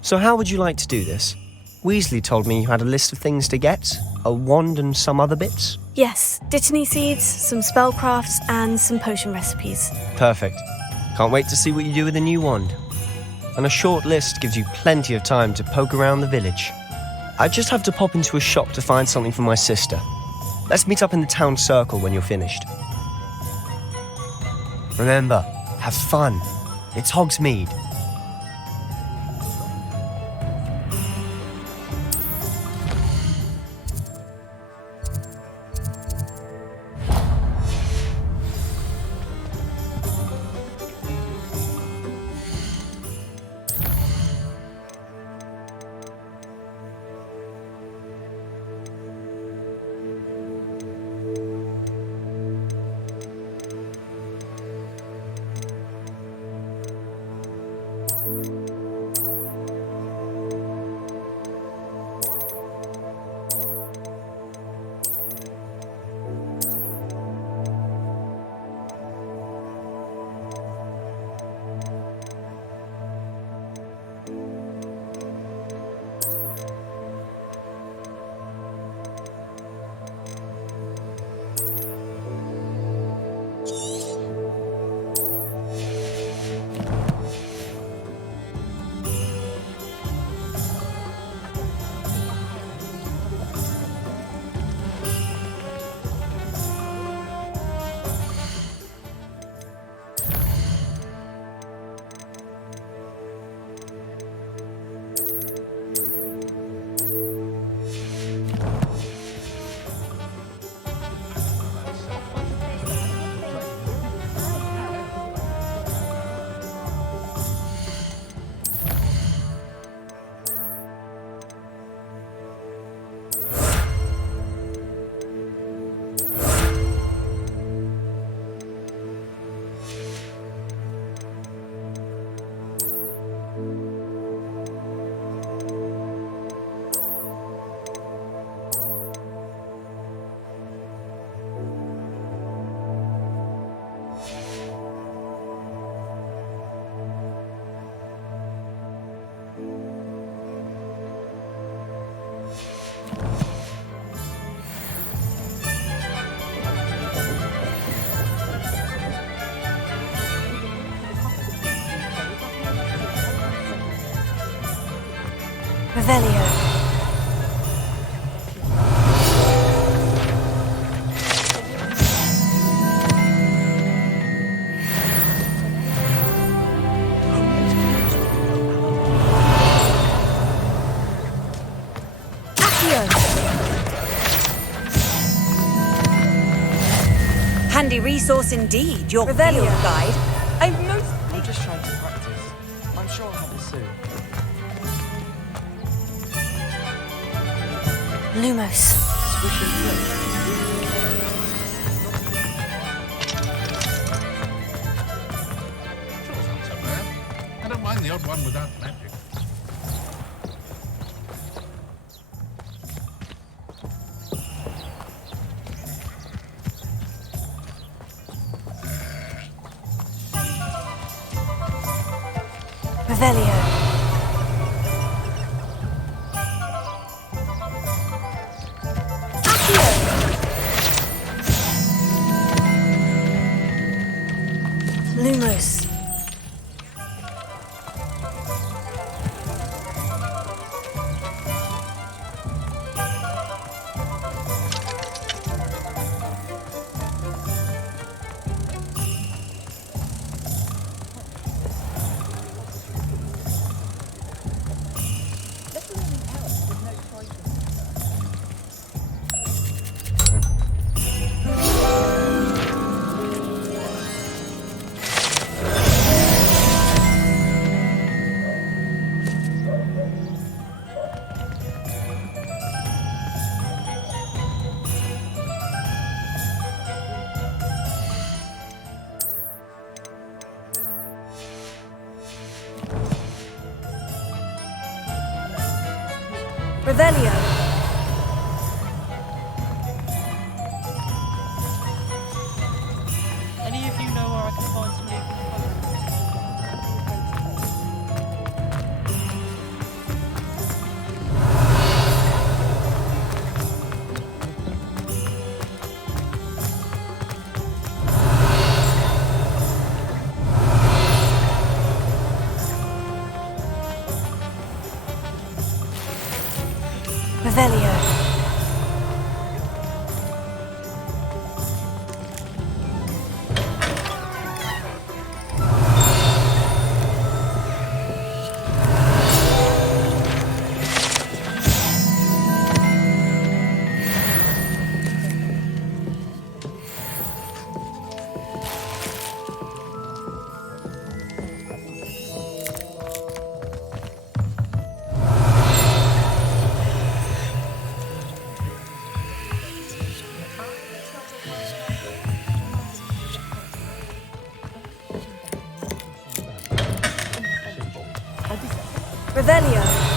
So how would you like to do this? Weasley told me you had a list of things to get, a wand and some other bits. Yes, Dittany seeds, some spellcrafts, and some potion recipes. Perfect. Can't wait to see what you do with the new wand. And a short list gives you plenty of time to poke around the village. I just have to pop into a shop to find something for my sister. Let's meet up in the town circle when you're finished. Remember, have fun. It's Hogsmeade. Revelio. Handy resource indeed, your field guide. I'm just trying to practice. I'm sure I'll have it soon. Lumos. I don't mind the done without magic. Revelio. Lumos. Revelio. Any of you know where I can find some Revelio. Revelio.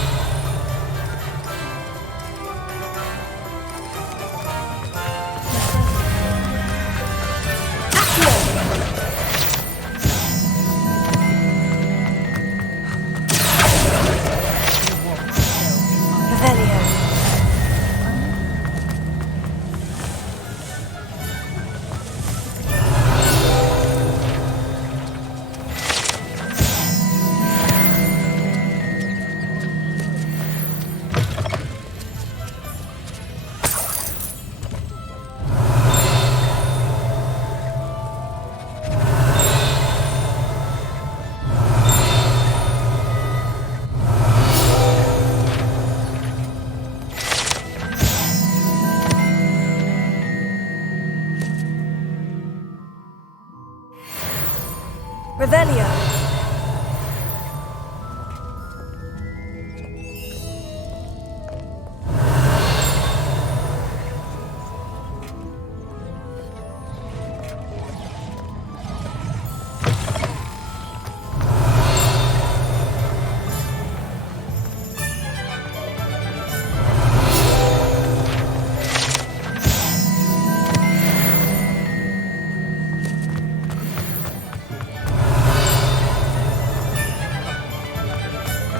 Revelio.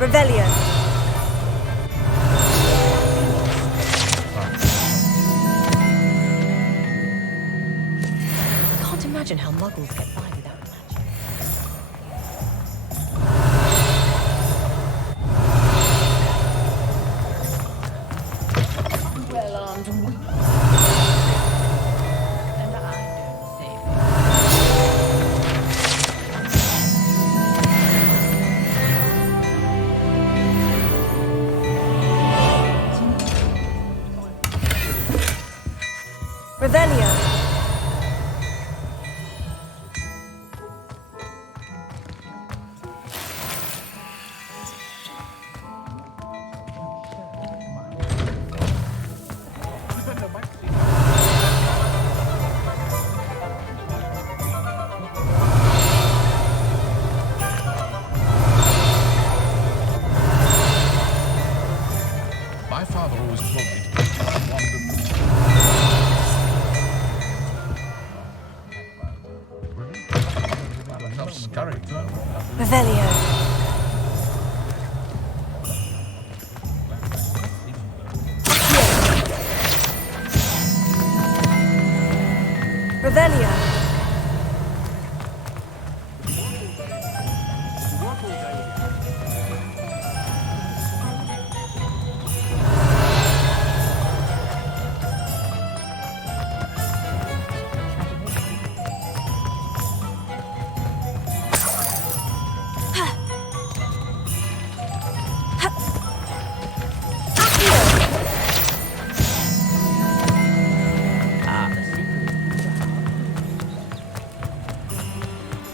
Revelio. Can't imagine how muggles get by without magic. Well armed and Revelio. My father always taught me to wander. Revelio. Revelio.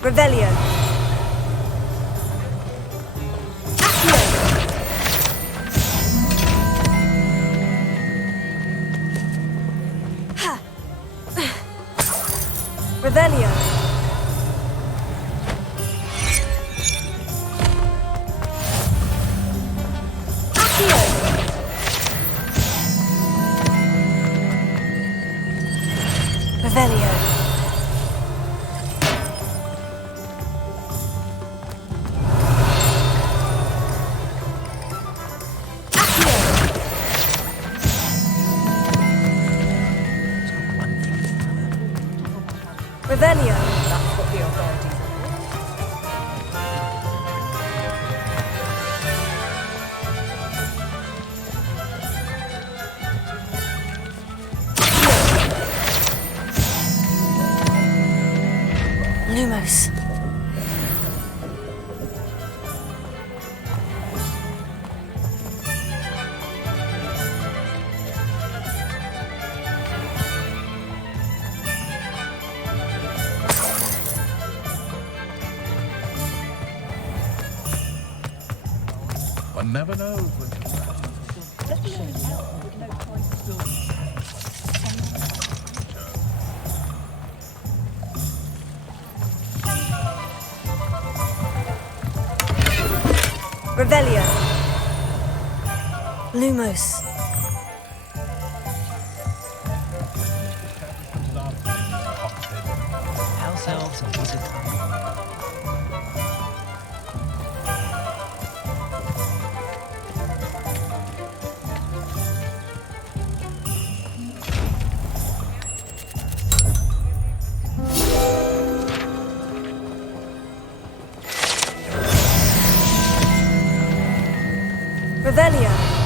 Revelio. Revelio. Revelio. Revelio. That's what the authorities Lumos. One never knows when to Revelio. Lumos. House elves and wizards. Revelio.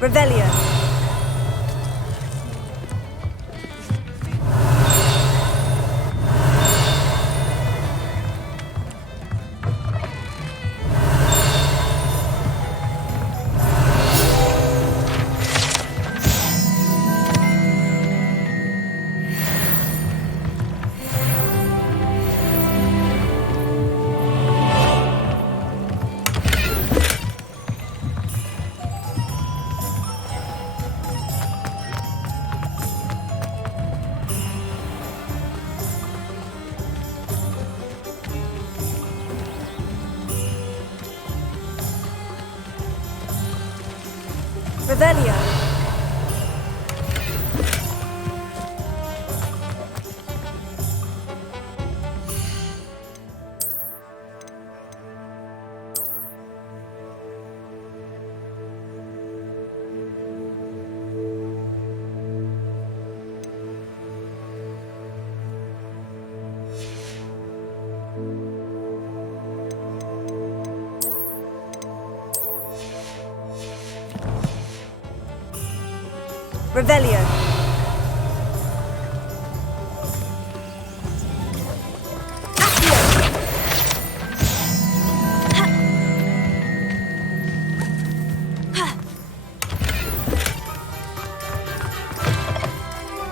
Revelio. Revelio. Revelio.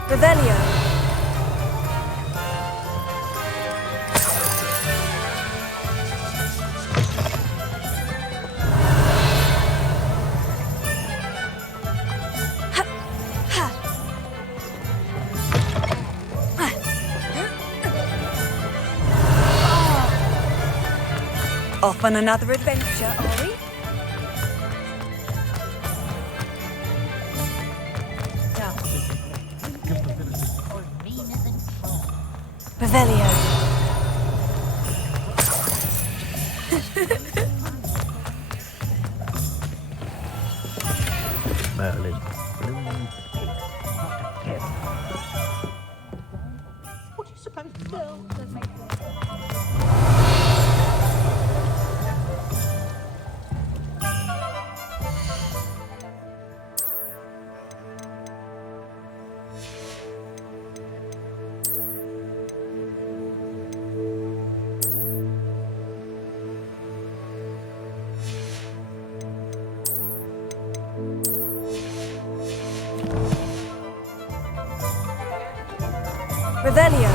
Revelio. Off on another adventure, are we? Revelio. Merlin. What do you suppose girls are made of? Revelio.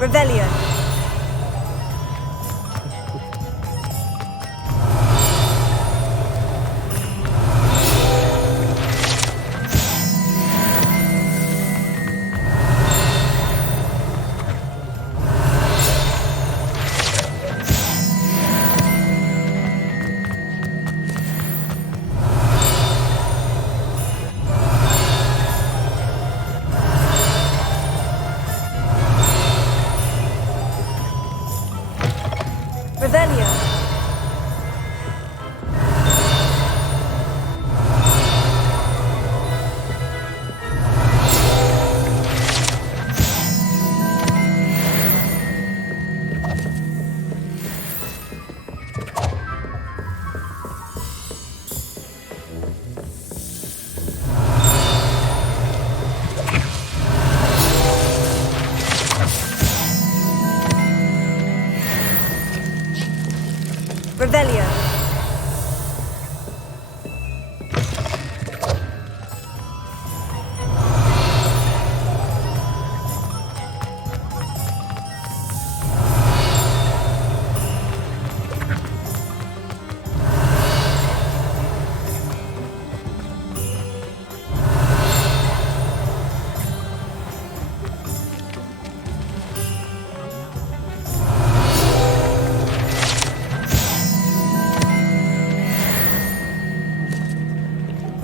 Revelio. Revelio. Revelio.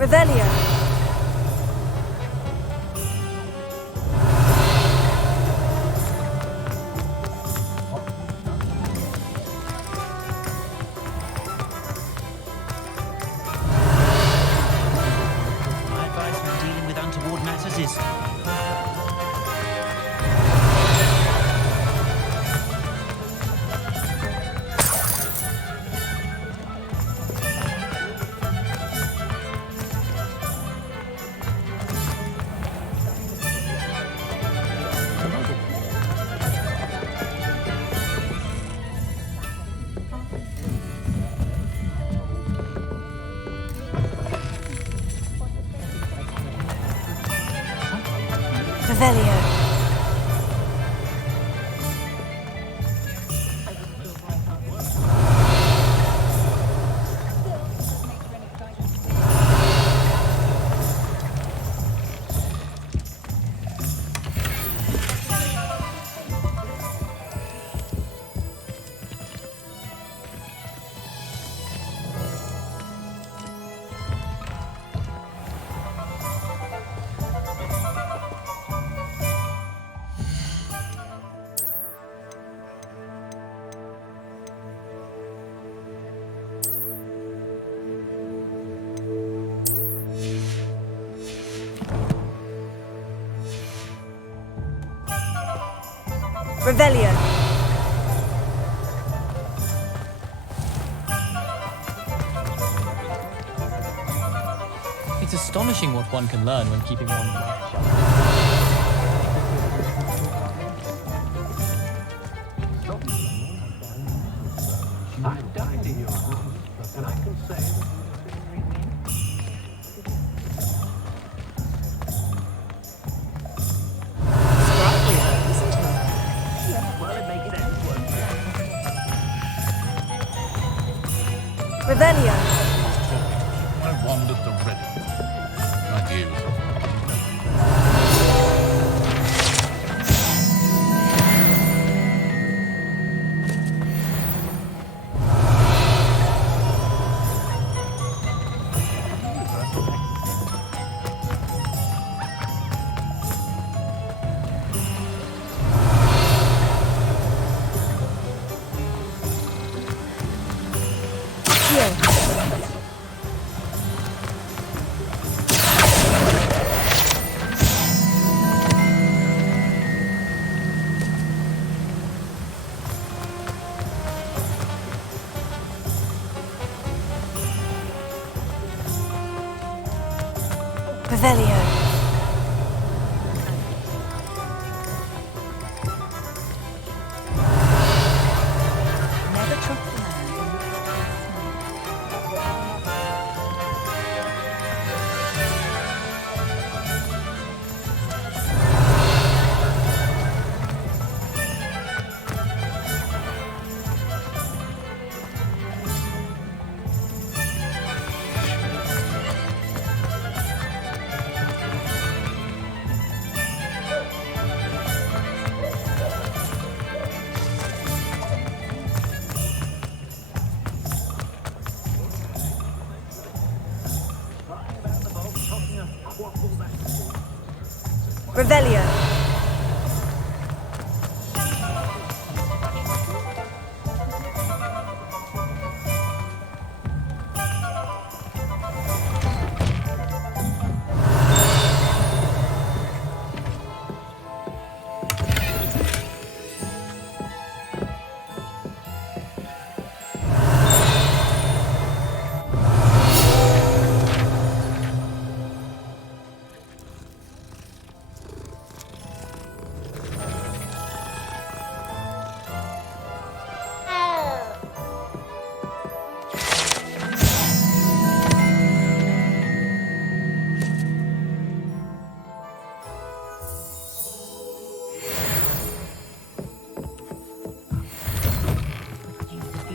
Revelio. My advice when dealing with untoward matters is Revelio. Revelio. It's astonishing what one can learn when keeping one mouth shut. Revelio. I wandered the ready. Not you. Revelio. Never trust the man. Revelio.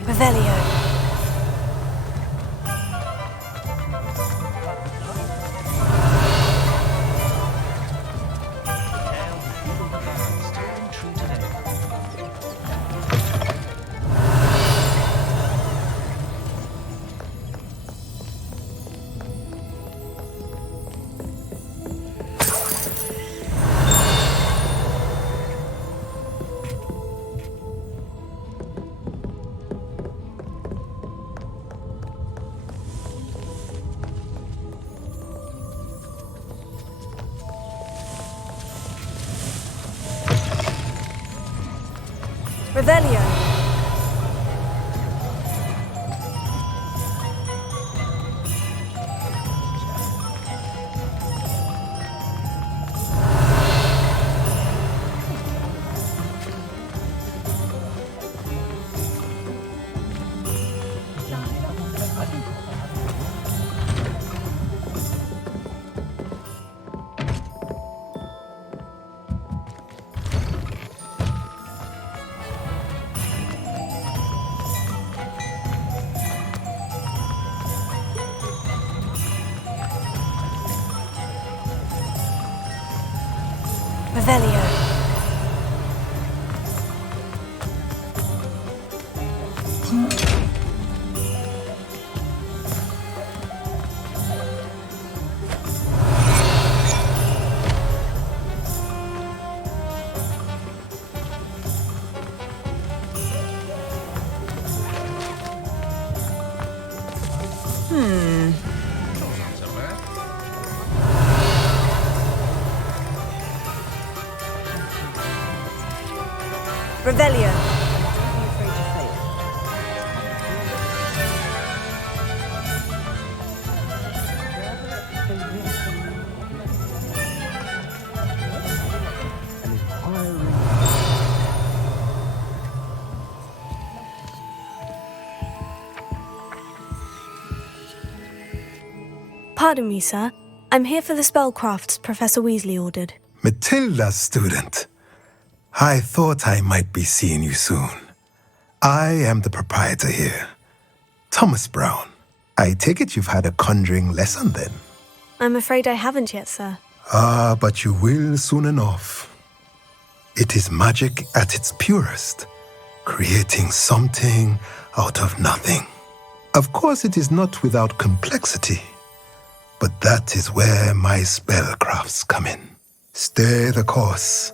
Revelio. Revelio. Revelio. Revelio. Pardon me, sir. I'm here for the spellcrafts Professor Weasley ordered. Matilda's student. I thought I might be seeing you soon. I am the proprietor here, Thomas Brown. I take it you've had a conjuring lesson then? I'm afraid I haven't yet, sir. Ah, but you will soon enough. It is magic at its purest, creating something out of nothing. Of course, it is not without complexity, but that is where my spellcrafts come in. Stay the course,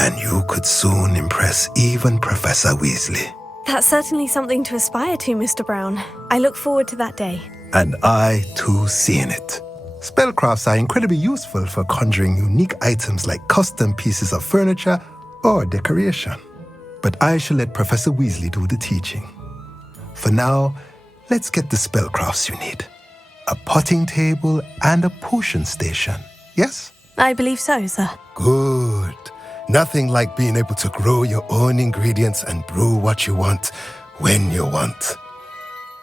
and you could soon impress even Professor Weasley. That's certainly something to aspire to, Mr. Brown. I look forward to that day. And I, too, seeing it. Spellcrafts are incredibly useful for conjuring unique items like custom pieces of furniture or decoration. But I shall let Professor Weasley do the teaching. For now, let's get the spellcrafts you need. A potting table and a potion station, yes? I believe so, sir. Good. Nothing like being able to grow your own ingredients and brew what you want when you want.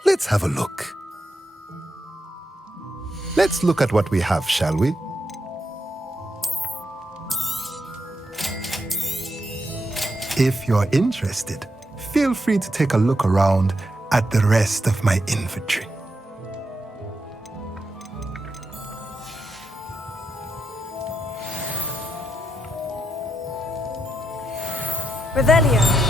Let's have a look. Let's look at what we have, shall we? If you're interested, feel free to take a look around at the rest of my inventory. Revelio.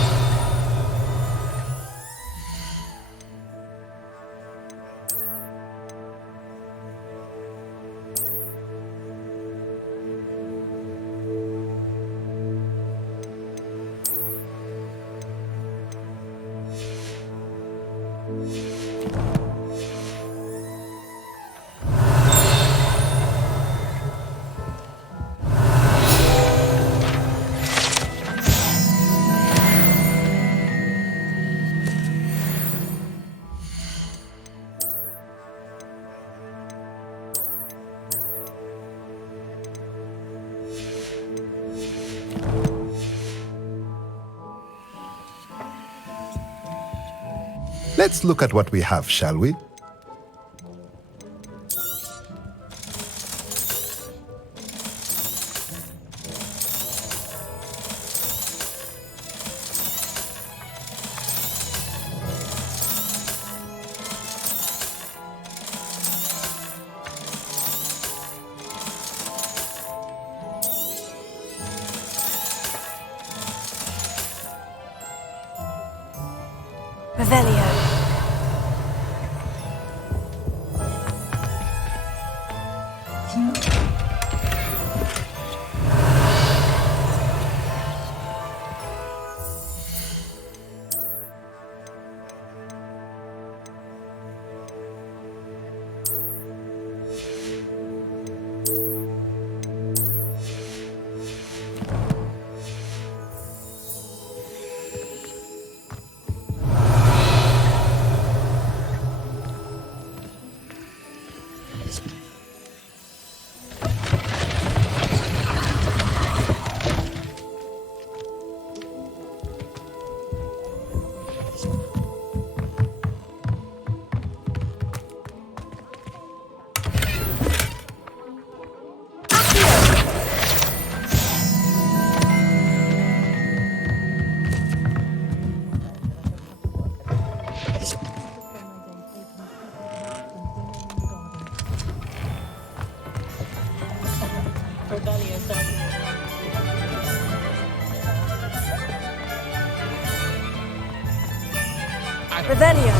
Let's look at what we have, shall we? Revelio. Revelio.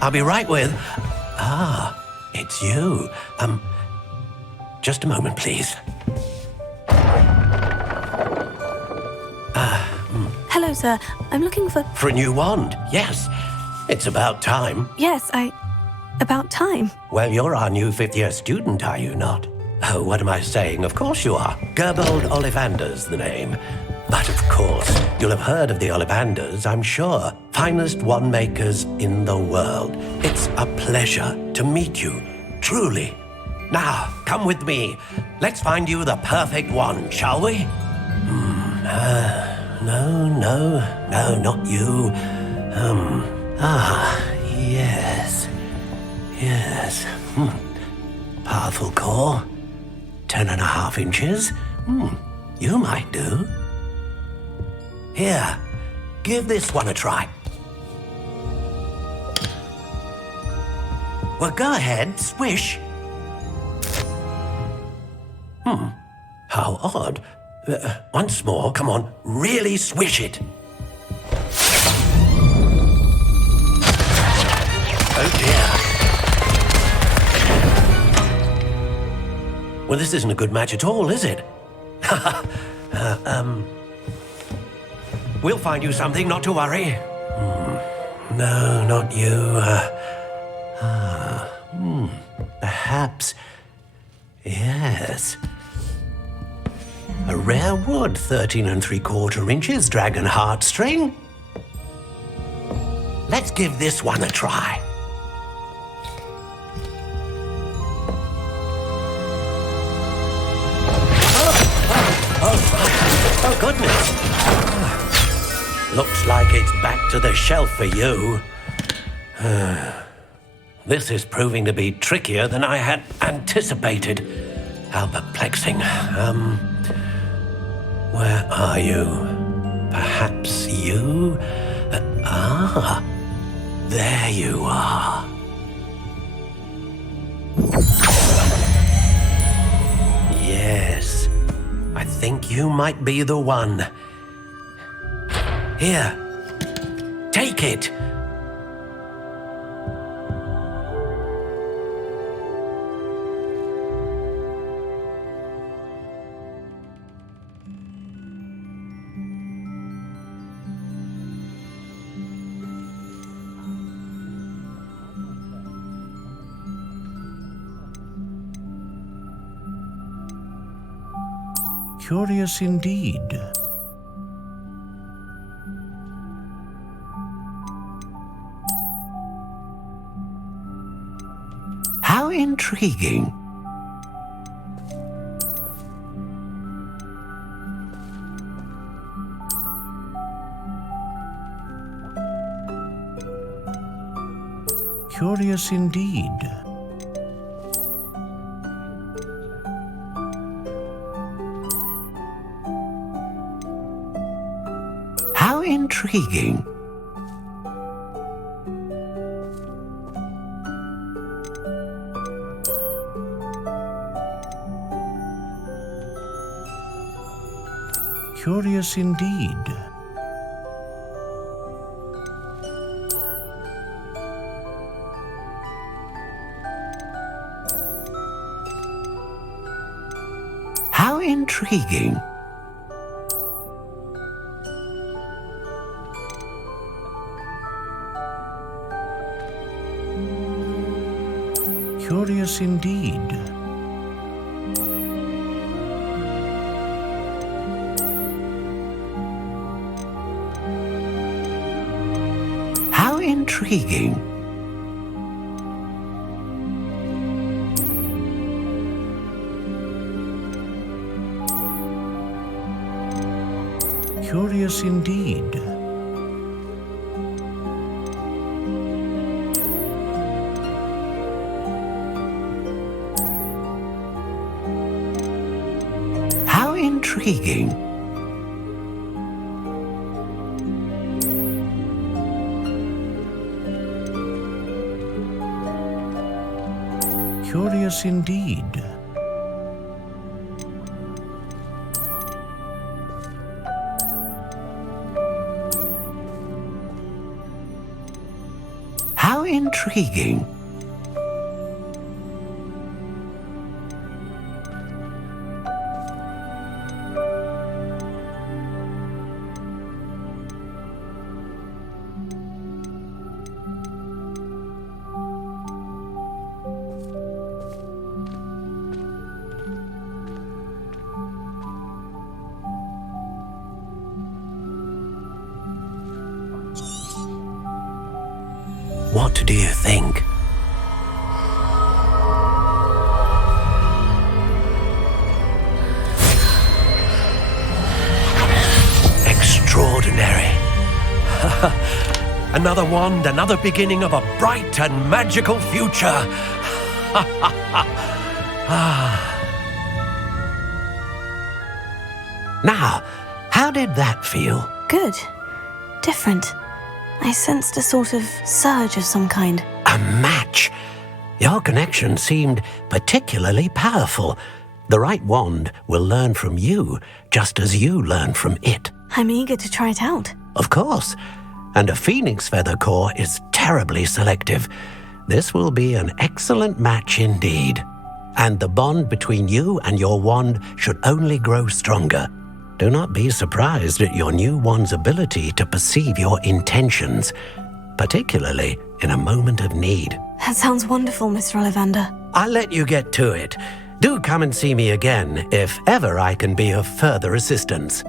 I'll be right with... Ah, it's you. Just a moment, please. Hello, sir. I'm looking for... For a new wand, yes. It's about time. Yes, about time. Well, you're our new fifth-year student, are you not? Oh, what am I saying? Of course you are. Gerbold Ollivander's the name. But of course, you'll have heard of the Ollivanders, I'm sure. Finest wand makers in the world. It's a pleasure to meet you, truly. Now, come with me. Let's find you the perfect wand, shall we? No, not you. Yes. Powerful core. 10.5 inches. You might do. Here, give this one a try. Well, go ahead, swish. How odd. Once more, come on, really swish it. Oh dear. Well, this isn't a good match at all, is it? We'll find you something, not to worry. No, not you. Perhaps. Yes. A rare wood, 13 3/4 inches, dragon heartstring. Let's give this one a try. Oh, goodness. Looks like it's back to the shelf for you. This is proving to be trickier than I had anticipated. How perplexing. Where are you? Perhaps you? There you are. Yes, I think you might be the one. Here, take it. Curious indeed. How intriguing. Curious indeed. How intriguing. Curious indeed. How intriguing. Curious indeed. How intriguing. Curious indeed. intriguing. Curious indeed. How intriguing. What do you think? Extraordinary. Another wand, another beginning of a bright and magical future. Now, how did that feel? Good. Different. I sensed a sort of surge of some kind. A match. Your connection seemed particularly powerful. The right wand will learn from you, just as you learn from it. I'm eager to try it out. Of course. And a phoenix feather core is terribly selective. This will be an excellent match indeed. And the bond between you and your wand should only grow stronger. Do not be surprised at your new wand's ability to perceive your intentions, particularly in a moment of need. That sounds wonderful, Mr. Ollivander. I'll let you get to it. Do come and see me again if ever I can be of further assistance.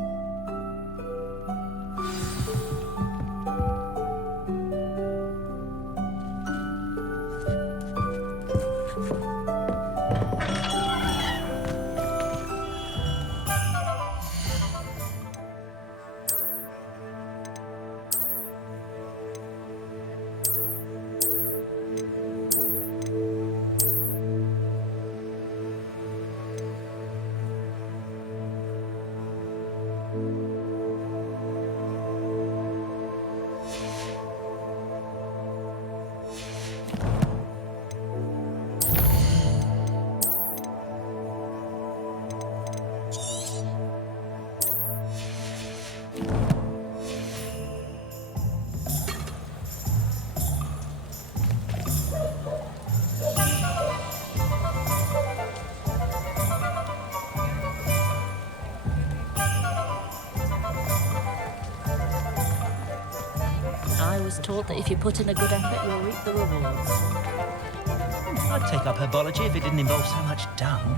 I was taught that if you put in a good effort, you'll reap the rewards. I'd take up herbology if it didn't involve so much dung.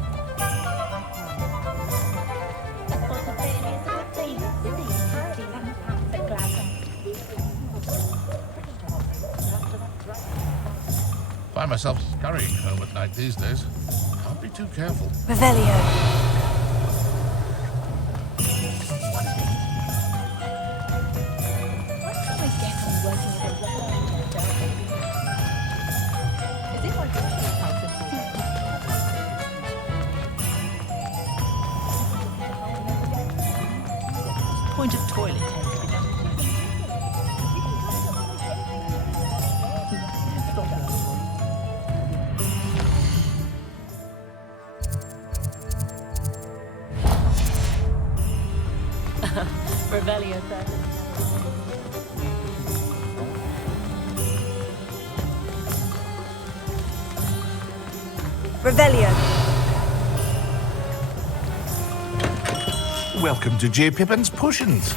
Find myself scurrying home at night these days. Can't be too careful. Revelio. Point of toilet tends to be done. Revelio, sir. Revelio. Welcome to J. Pippin's Potions.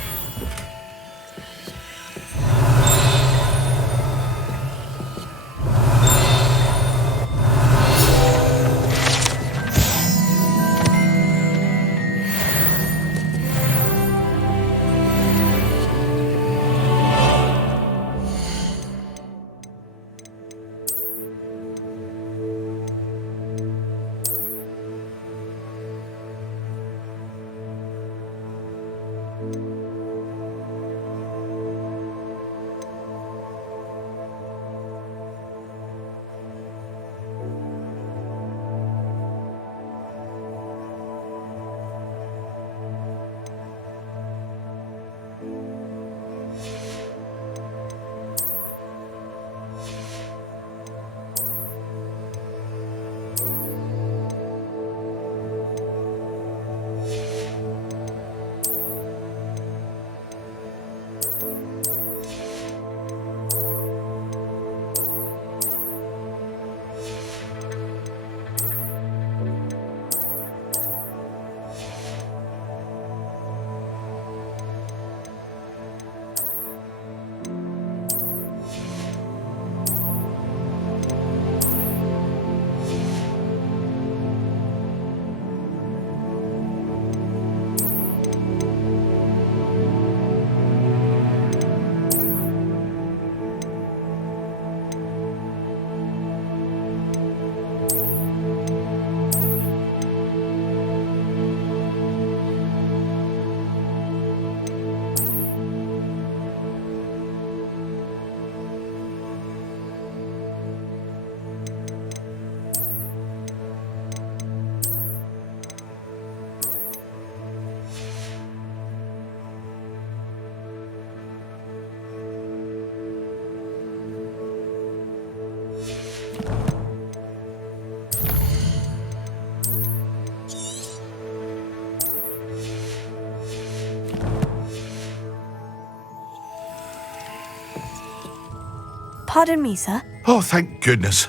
Pardon me, sir. Oh, thank goodness.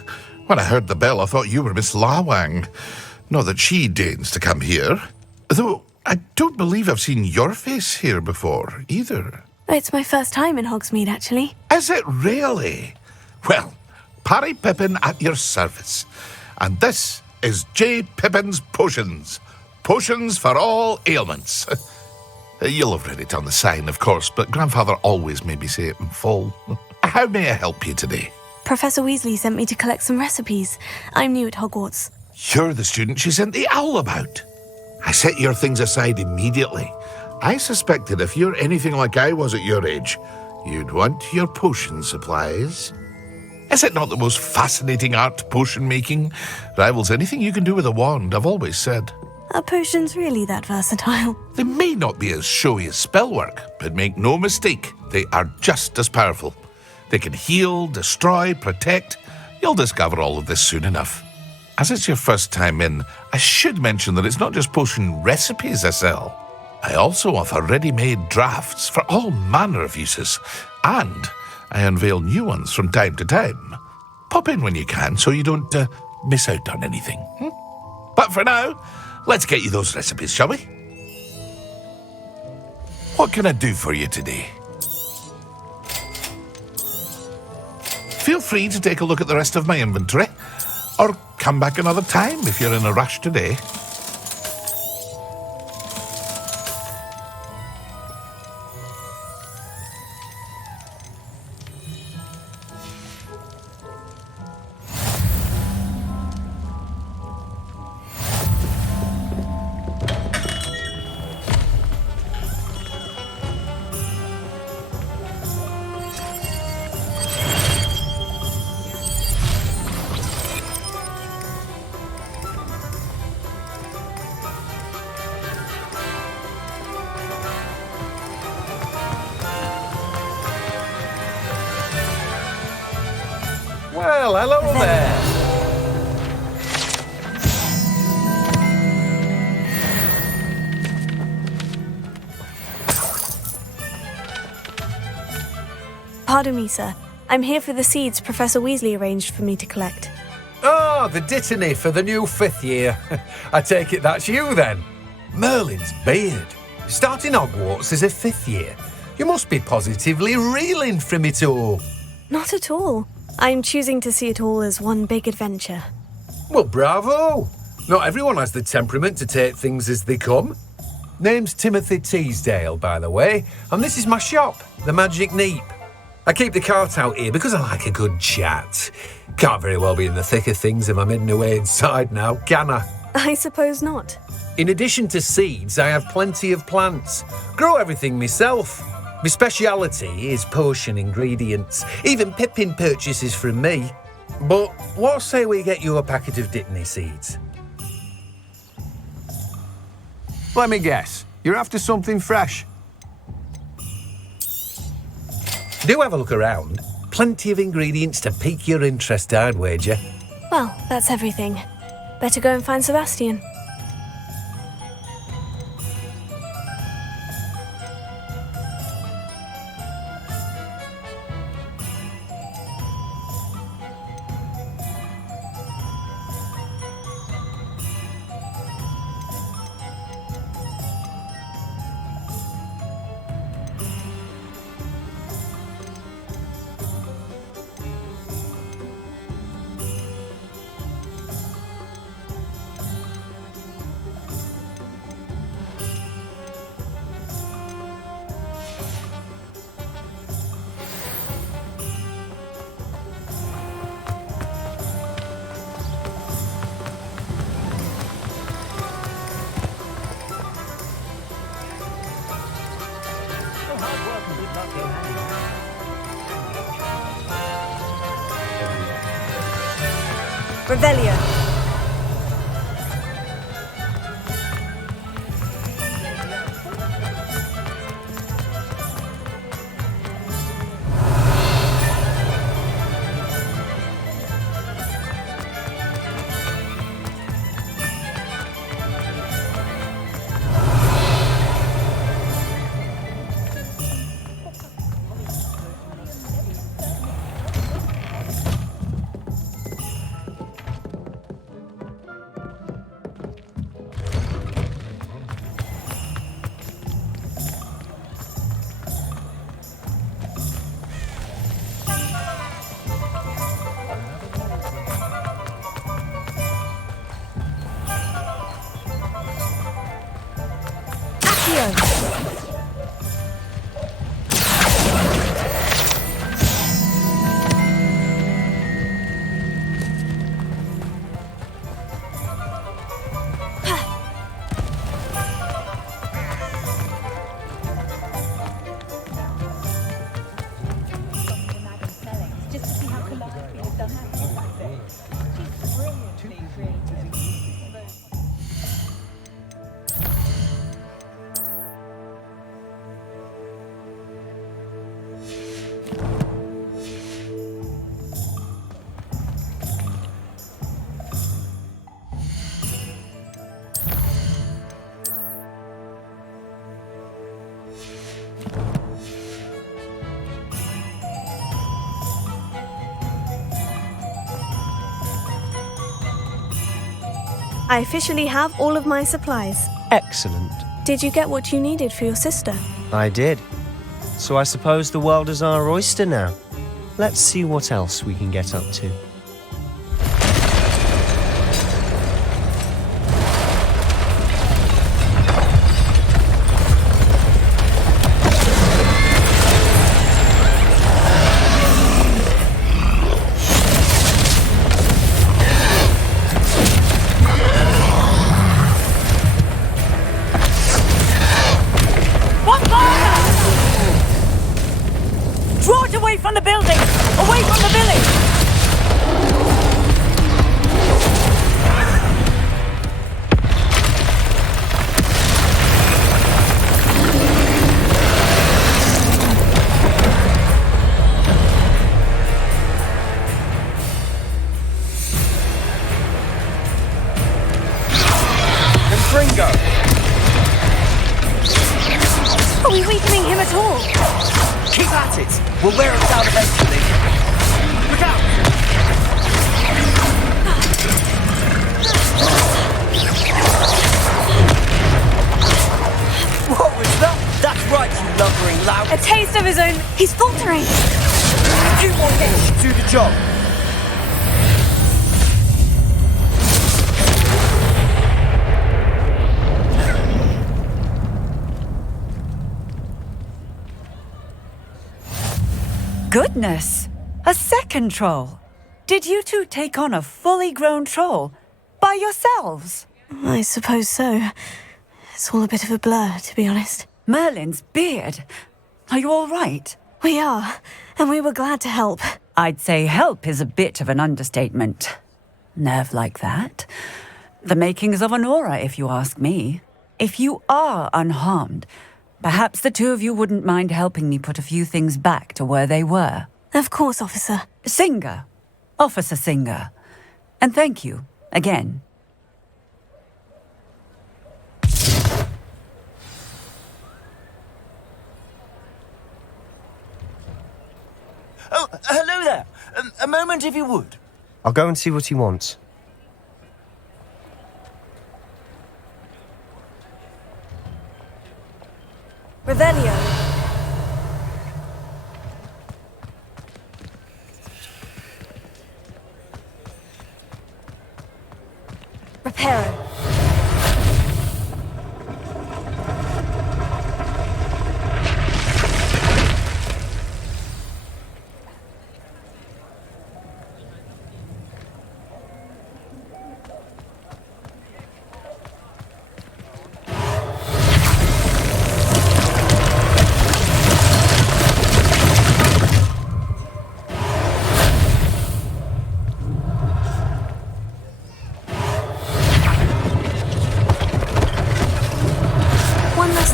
When I heard the bell, I thought you were Miss Lawang. Not that she deigns to come here. Though I don't believe I've seen your face here before, either. It's my first time in Hogsmeade, actually. Is it really? Well, Parry Pippin at your service. And this is J. Pippin's Potions. Potions for all ailments. You'll have read it on the sign, of course, but Grandfather always made me say it in full. How may I help you today? Professor Weasley sent me to collect some recipes. I'm new at Hogwarts. You're the student she sent the owl about. I set your things aside immediately. I suspected if you're anything like I was at your age, you'd want your potion supplies. Is it not the most fascinating art, potion making? Rivals anything you can do with a wand, I've always said. Are potions really that versatile? They may not be as showy as spellwork, but make no mistake, they are just as powerful. They can heal, destroy, protect. You'll discover all of this soon enough. As it's your first time in, I should mention that it's not just potion recipes I sell. I also offer ready-made drafts for all manner of uses, and I unveil new ones from time to time. Pop in when you can so you don't miss out on anything. But for now, let's get you those recipes, shall we? What can I do for you today? Feel free to take a look at the rest of my inventory, or come back another time if you're in a rush today. Well, hello there. Pardon me, sir. I'm here for the seeds Professor Weasley arranged for me to collect. Oh, the dittany for the new 5th year. I take it that's you then. Merlin's beard. Starting Hogwarts as a 5th year. You must be positively reeling from it all. Not at all. I'm choosing to see it all as one big adventure. Well, bravo. Not everyone has the temperament to take things as they come. Name's Timothy Teasdale, by the way, and this is my shop, the Magic Neep. I keep the cart out here because I like a good chat. Can't very well be in the thick of things if I'm hidden away inside now, can I? I suppose not. In addition to seeds, I have plenty of plants. Grow everything myself. My speciality is potion ingredients. Even Pippin purchases from me. But what say we get you a packet of Dittany seeds? Let me guess. You're after something fresh. Do have a look around. Plenty of ingredients to pique your interest, I'd wager. Well, that's everything. Better go and find Sebastian. Revelio. Revelio! I officially have all of my supplies. Excellent. Did you get what you needed for your sister? I did. So I suppose the world is our oyster now. Let's see what else we can get up to. From the building! Away from the village! Confringo! Are we weakening him at all? Keep at it! We'll wear it down eventually. Look out! What was that? That's right, you lumbering lout. A taste of his own... He's faltering. A few more hits should do the job. Goodness! A second troll! Did you two take on a fully grown troll? By yourselves? I suppose so. It's all a bit of a blur, to be honest. Merlin's beard. Are you all right? We are, and we were glad to help. I'd say help is a bit of an understatement. Nerve like that. The makings of an aura, if you ask me. If you are unharmed, perhaps the two of you wouldn't mind helping me put a few things back to where they were. Of course, officer. Singer. Officer Singer. And thank you, again. Oh, hello there. A moment, if you would. I'll go and see what he wants. Revelio. Reparo.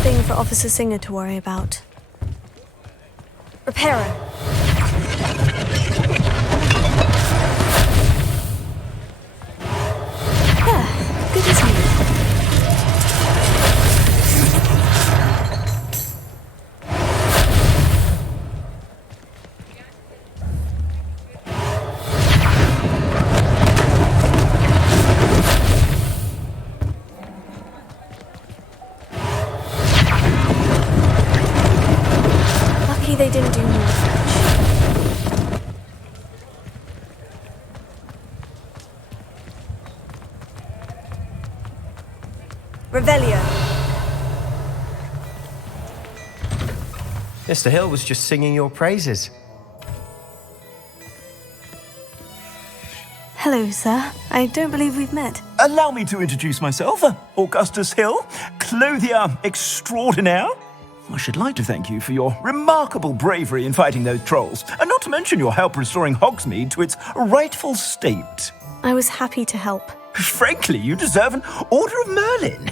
Thing for Officer Singer to worry about. Reparo. Yeah, good as new. They didn't do more. Revelio. Mr. Hill was just singing your praises. Hello, sir. I don't believe we've met. Allow me to introduce myself, Augustus Hill, clothier extraordinaire. I should like to thank you for your remarkable bravery in fighting those trolls, and not to mention your help restoring Hogsmeade to its rightful state. I was happy to help. Frankly, you deserve an Order of Merlin.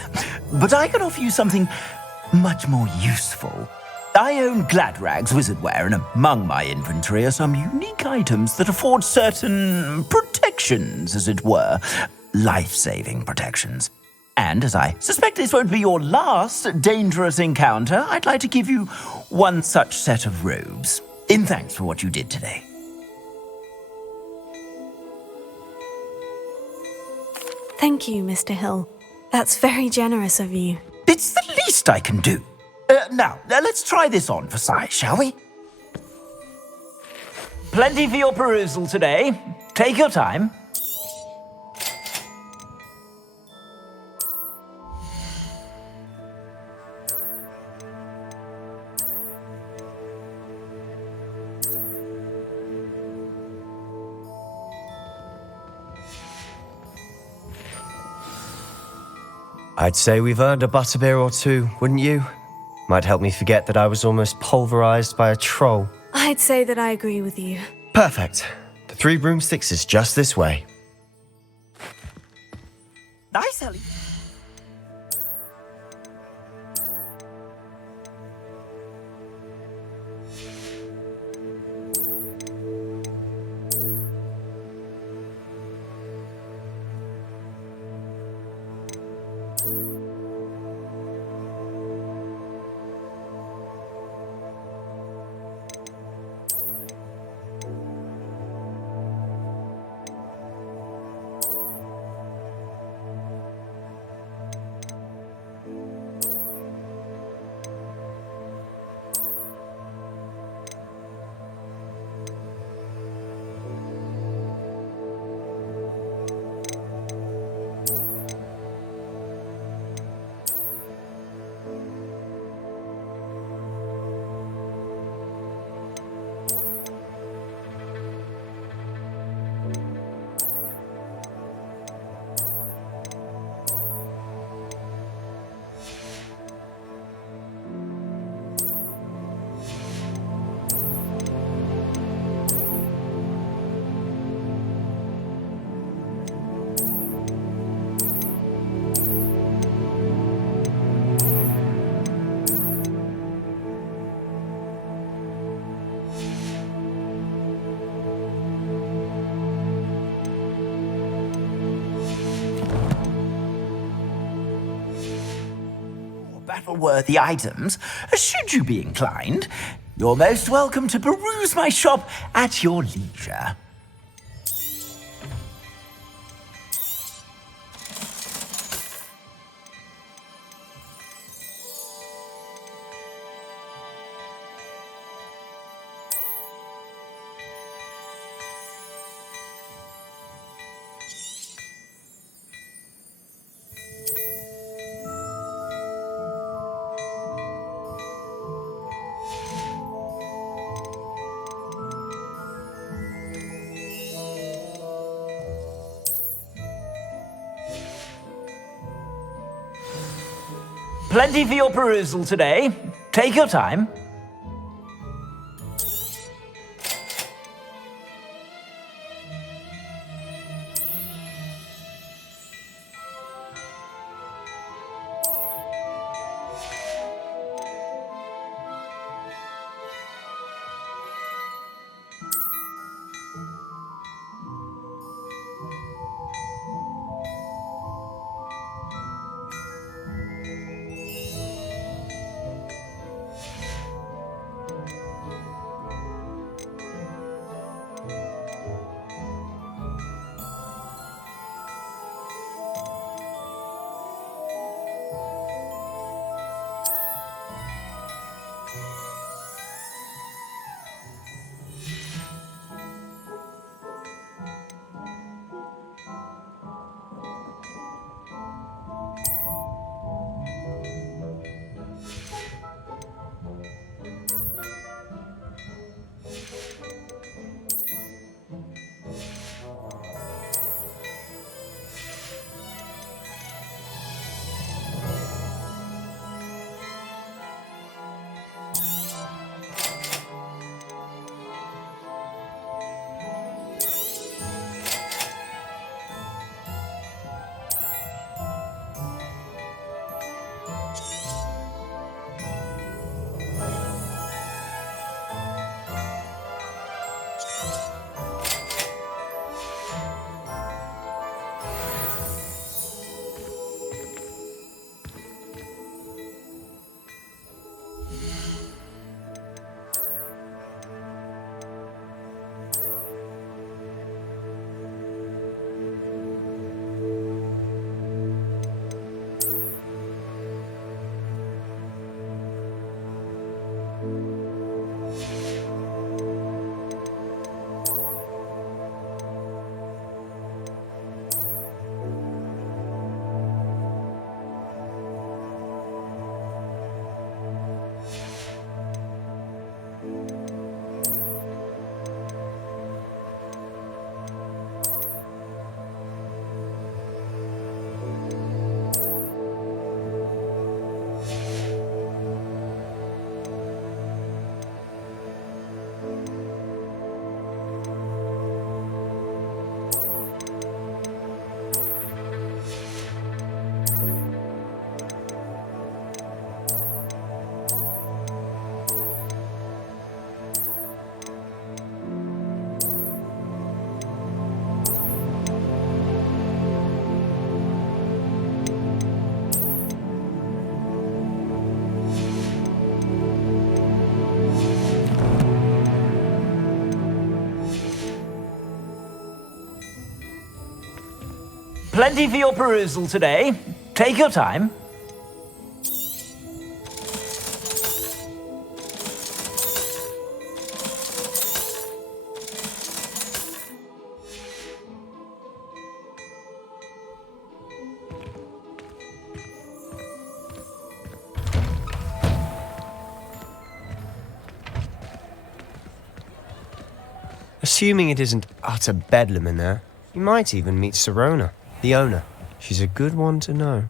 But I can offer you something much more useful. I own Gladrag's wizardware, and among my inventory are some unique items that afford certain protections, as it were. Life-saving protections. And as I suspect this won't be your last dangerous encounter, I'd like to give you one such set of robes, in thanks for what you did today. Thank you, Mr. Hill. That's very generous of you. It's the least I can do. Now, let's try this on for size, shall we? Plenty for your perusal today. Take your time. I'd say we've earned a butterbeer or two, wouldn't you? Might help me forget that I was almost pulverized by a troll. I'd say that I agree with you. Perfect. The 3 broomsticks is just this way. Nice, Ellie. Battle-worthy items, should you be inclined, you're most welcome to peruse my shop at your leisure. Plenty for your perusal today. Take your time. plenty for your perusal today. Take your time. Assuming it isn't utter bedlam in there, you might even meet Sirona, the owner. She's a good one to know.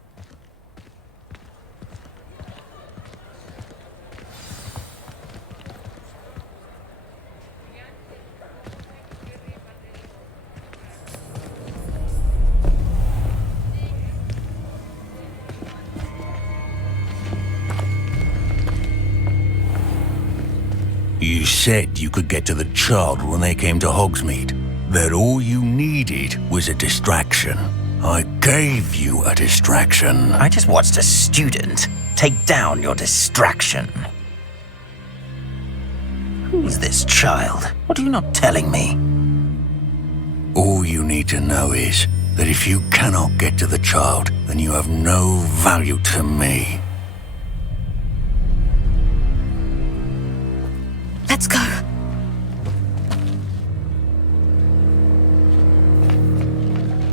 You said you could get to the child when they came to Hogsmeade. That all you needed was a distraction. I gave you a distraction. I just watched a student take down your distraction. Who's this child? What are you not telling me? All you need to know is that if you cannot get to the child, then you have no value to me. Let's go.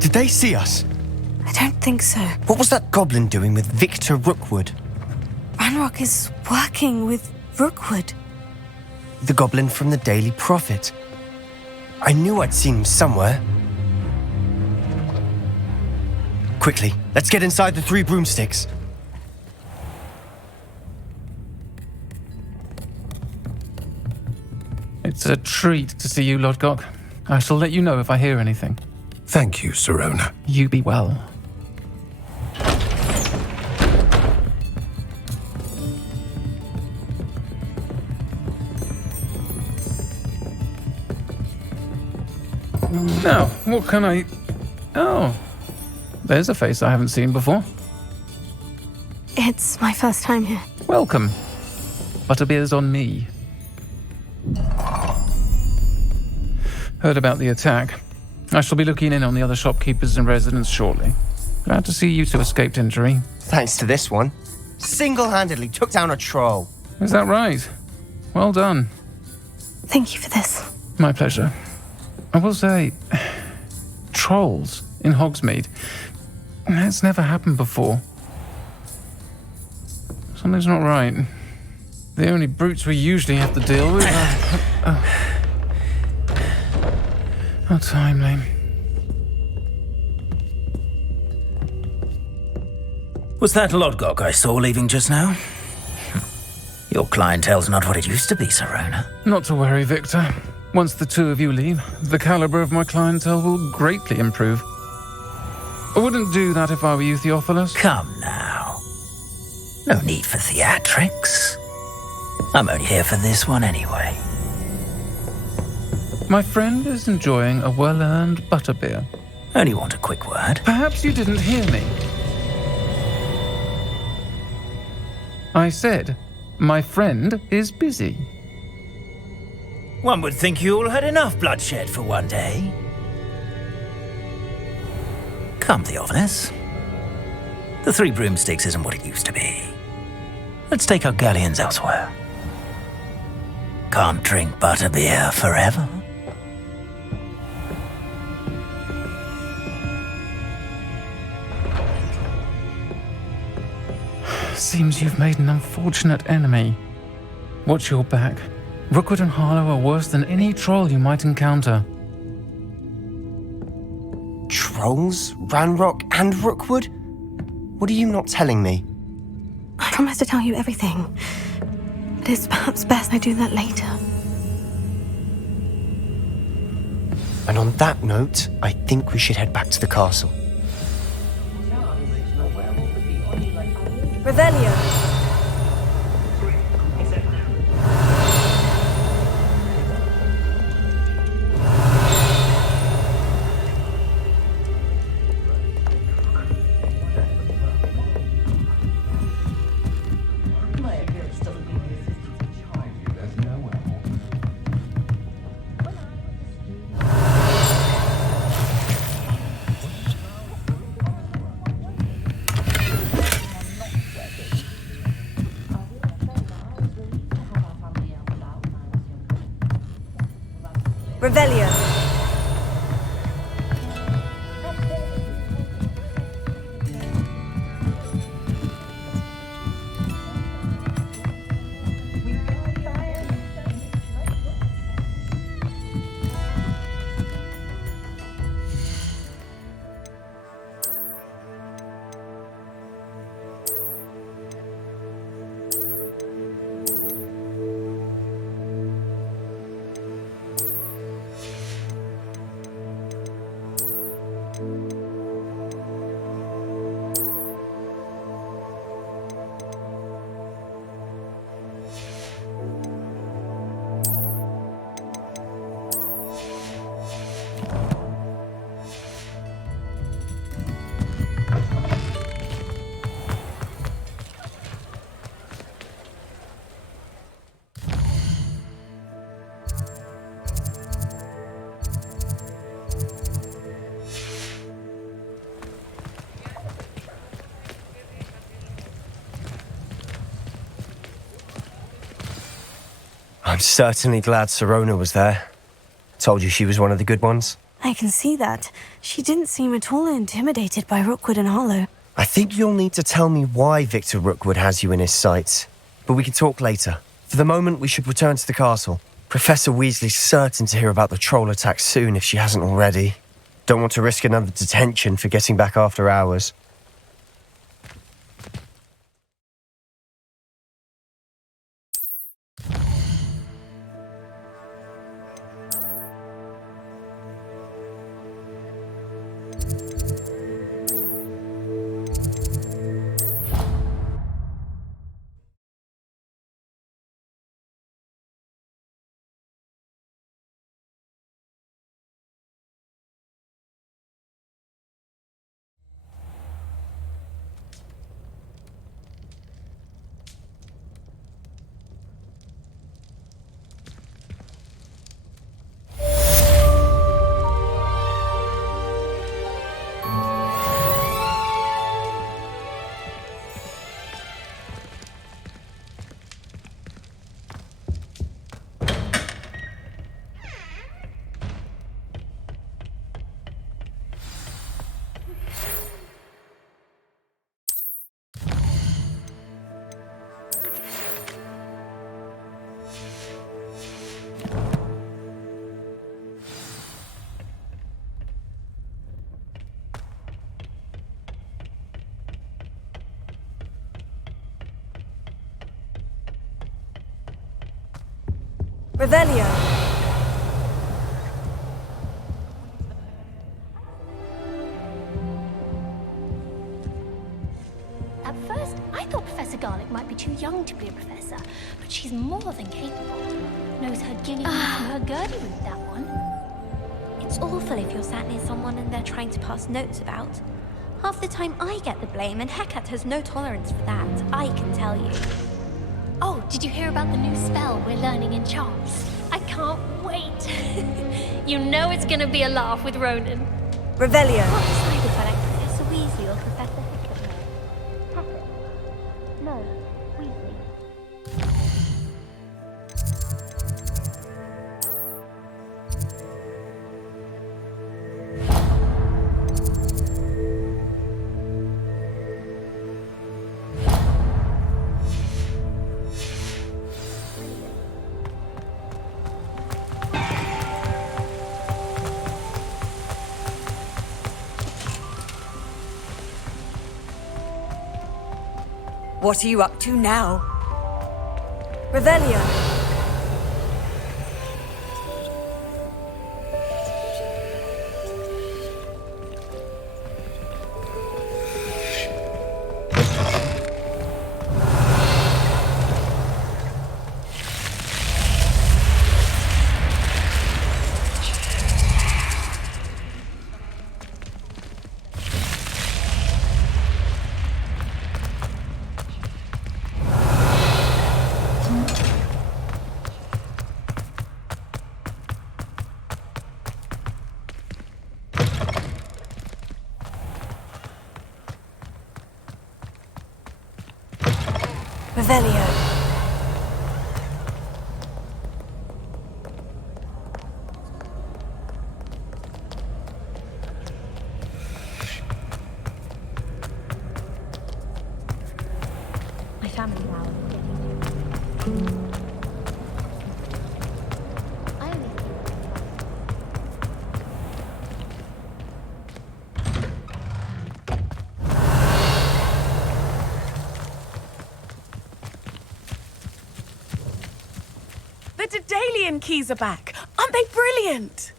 Did they see us? I don't think so. What was that goblin doing with Victor Rookwood? Ranrock is working with Rookwood. The goblin from the Daily Prophet. I knew I'd seen him somewhere. Quickly, let's get inside the 3 broomsticks. It's a treat to see you, Lodgok. I shall let you know if I hear anything. Thank you, Sirona. You be well. Now, what can I... Oh, there's a face I haven't seen before. It's my first time here. Welcome. Butterbeer's on me. Heard about the attack. I shall be looking in on the other shopkeepers and residents shortly. Glad to see you two escaped injury. Thanks to this one. Single-handedly took down a troll. Is that right? Well done. Thank you for this. My pleasure. I will say, trolls in Hogsmeade. That's never happened before. Something's not right. The only brutes we usually have to deal with are... How timely. Was that Lodgok I saw leaving just now? Your clientele's not what it used to be, Sirona. Not to worry, Victor. Once the two of you leave, the caliber of my clientele will greatly improve. I wouldn't do that if I were you, Theophilus. Come now. No need for theatrics. I'm only here for this one anyway. My friend is enjoying a well-earned butterbeer. Only want a quick word. Perhaps you didn't hear me. I said, my friend is busy. One would think you all had enough bloodshed for one day. Come, Theophilus. The 3 broomsticks isn't what it used to be. Let's take our galleons elsewhere. Can't drink butterbeer forever. Seems you've made an unfortunate enemy. Watch your back. Rookwood and Harlow are worse than any troll you might encounter. Trolls? Ranrock and Rookwood? What are you not telling me? I promise to tell you everything. But it's perhaps best I do that later. And on that note, I think we should head back to the castle. Revelio. Revelio. I'm certainly glad Sirona was there. Told you she was one of the good ones. I can see that. She didn't seem at all intimidated by Rookwood and Harlow. I think you'll need to tell me why Victor Rookwood has you in his sights. But we can talk later. For the moment, we should return to the castle. Professor Weasley's certain to hear about the troll attack soon if she hasn't already. Don't want to risk another detention for getting back after hours. Revelio. At first, I thought Professor Garlick might be too young to be a professor, but she's more than capable. Knows her guinea from her Gurdy root, that one. It's awful if you're sat near someone and they're trying to pass notes about. Half the time I get the blame, and Hecate has no tolerance for that, I can tell you. Oh, did you hear about the new spell we're learning in charms? I can't wait. You know it's gonna be a laugh with Ronan. Revelio. Not decided by like Professor Weasley or Professor Hecate. Hecate? No, Weasley. What are you up to now? Revelio. Revelio. family now. I only The Daedalian keys are back. Aren't they brilliant?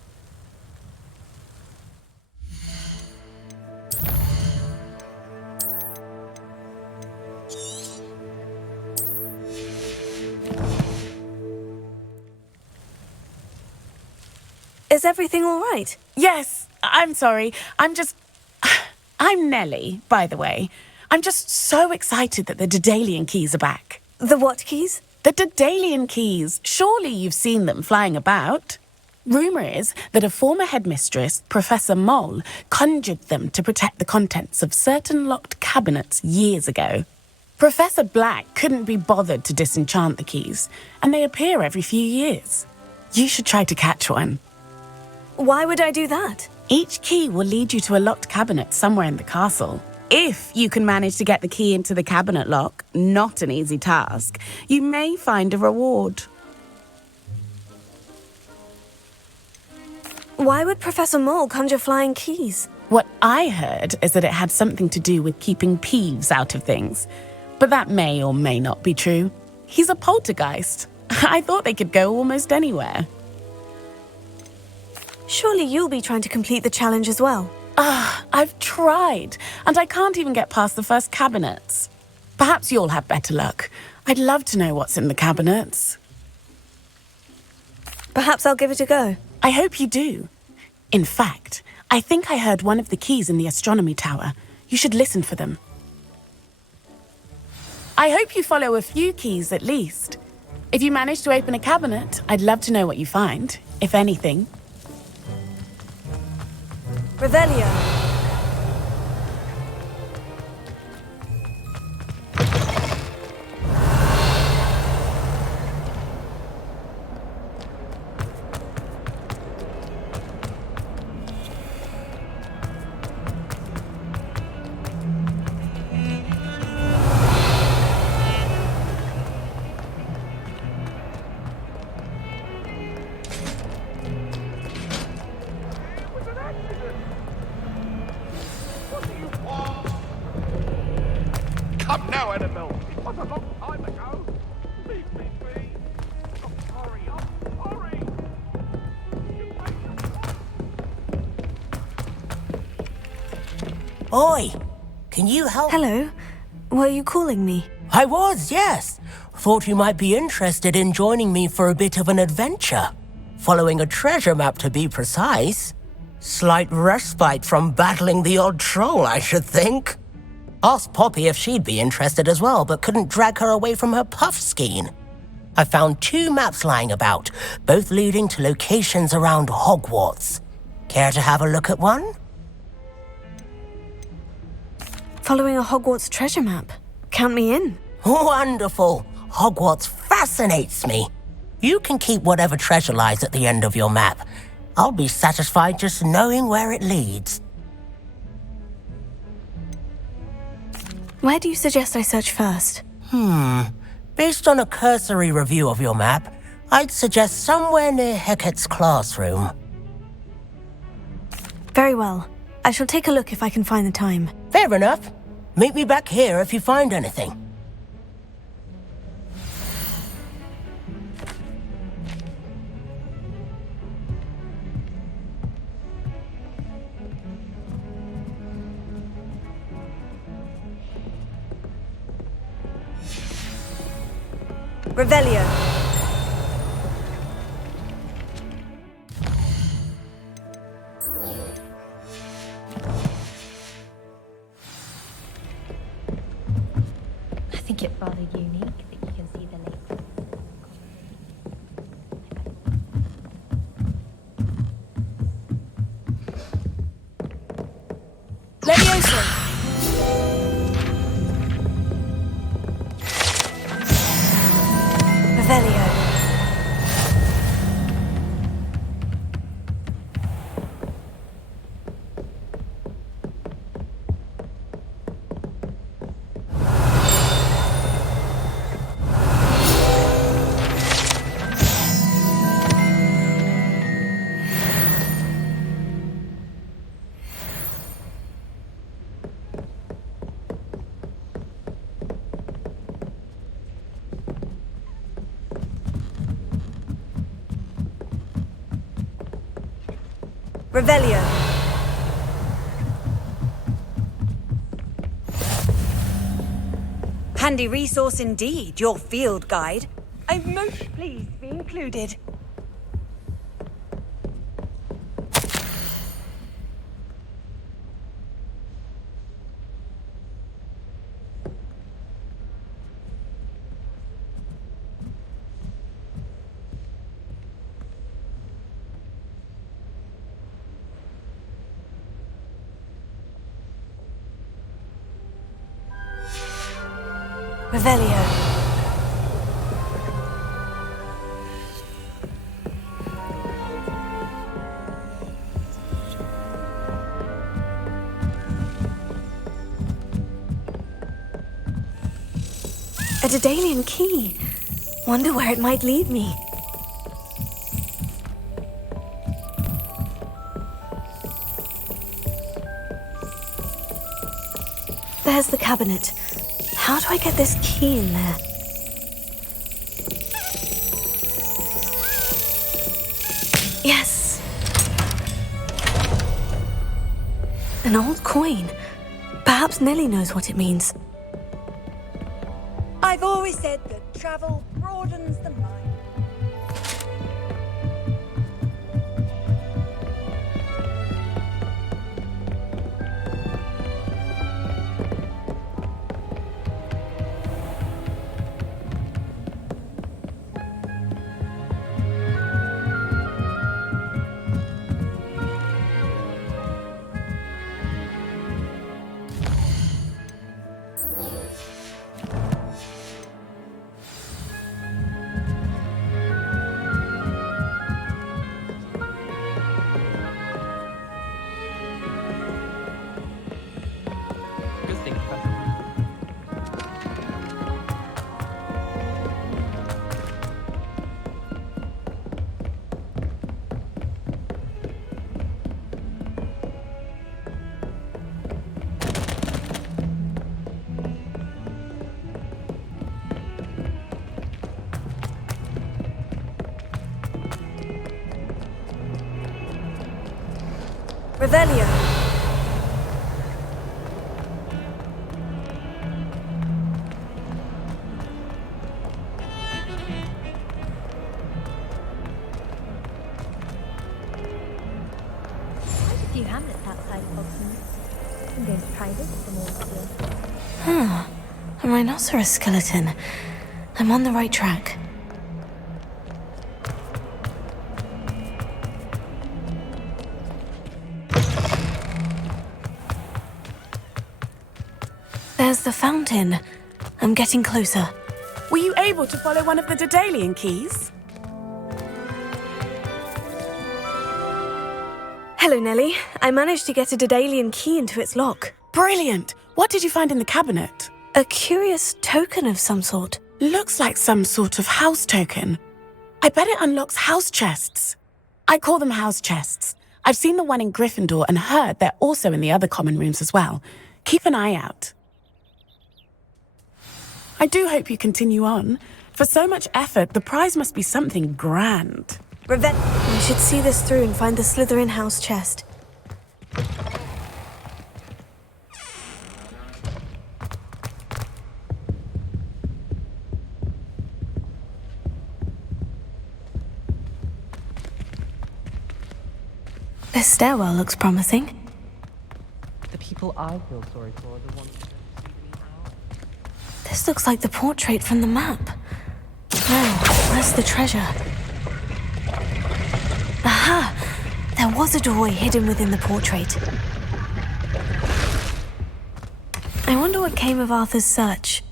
Is everything all right? Yes, I'm sorry. I'm Nellie, by the way. I'm just so excited that the Daedalian keys are back. The what keys? The Daedalian keys. Surely you've seen them flying about. Rumour is that a former headmistress, Professor Mole, conjured them to protect the contents of certain locked cabinets years ago. Professor Black couldn't be bothered to disenchant the keys, and they appear every few years. You should try to catch one. Why would I do that? Each key will lead you to a locked cabinet somewhere in the castle. If you can manage to get the key into the cabinet lock, not an easy task, you may find a reward. Why would Professor Mole conjure flying keys? What I heard is that it had something to do with keeping Peeves out of things. But that may or may not be true. He's a poltergeist. I thought they could go almost anywhere. Surely you'll be trying to complete the challenge as well. I've tried, and I can't even get past the first cabinets. Perhaps you'll have better luck. I'd love to know what's in the cabinets. Perhaps I'll give it a go. I hope you do. In fact, I think I heard one of the keys in the astronomy tower. You should listen for them. I hope you follow a few keys at least. If you manage to open a cabinet, I'd love to know what you find, if anything. Revelio. Come now, Annabelle. It was a long time ago. Leave me be. Oh, hurry up. Hurry. Oi! Can you help? Hello. Were you calling me? I was, yes. Thought you might be interested in joining me for a bit of an adventure. Following a treasure map, to be precise. Slight respite from battling the odd troll, I should think. Asked Poppy if she'd be interested as well, but couldn't drag her away from her puff skein. I found 2 maps lying about, both leading to locations around Hogwarts. Care to have a look at one? Following a Hogwarts treasure map. Count me in. Wonderful. Hogwarts fascinates me. You can keep whatever treasure lies at the end of your map. I'll be satisfied just knowing where it leads. Where do you suggest I search first? Based on a cursory review of your map, I'd suggest somewhere near Hecat's classroom. Very well. I shall take a look if I can find the time. Fair enough. Meet me back here if you find anything. Revelio. I think it's rather unique that you can see the lake. Levioso! Revelio. Revelio. Handy resource indeed, your field guide. I'm most pleased to be included. Revelio. A Daedalian key. Wonder where it might lead me. There's the cabinet. How do I get this key in there? Yes! An old coin. Perhaps Nellie knows what it means. I've always said that travel broadens the mind. Revelio. Quite a few hamlets outside of Hogsmeade. I'm going to try this some more today. Huh. A rhinoceros skeleton. I'm on the right track. There's the fountain. I'm getting closer. Were you able to follow one of the Daedalian keys? Hello, Nellie. I managed to get a Daedalian key into its lock. Brilliant! What did you find in the cabinet? A curious token of some sort. Looks like some sort of house token. I bet it unlocks house chests. I call them house chests. I've seen the one in Gryffindor and heard they're also in the other common rooms as well. Keep an eye out. I do hope you continue on. For so much effort, the prize must be something grand. I should see this through and find the Slytherin house chest. This stairwell looks promising. The people I feel sorry for are the ones who don't see me out. This looks like the portrait from the map. Oh, where's the treasure? Aha! There was a doorway hidden within the portrait. I wonder what came of Arthur's search.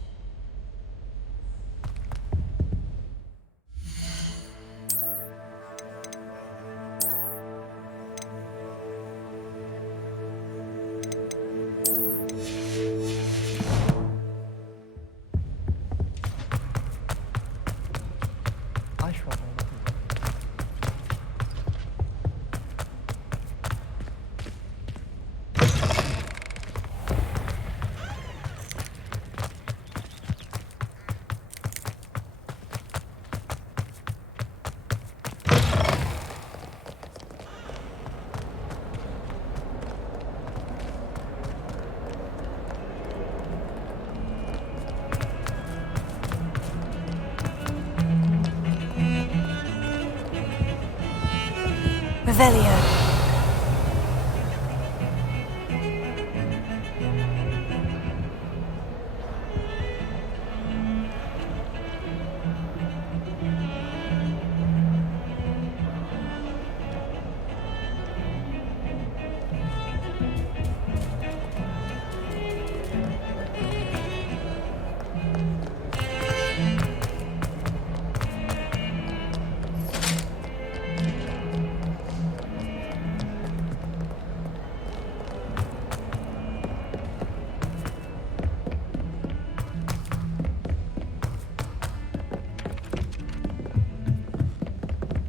Revelio.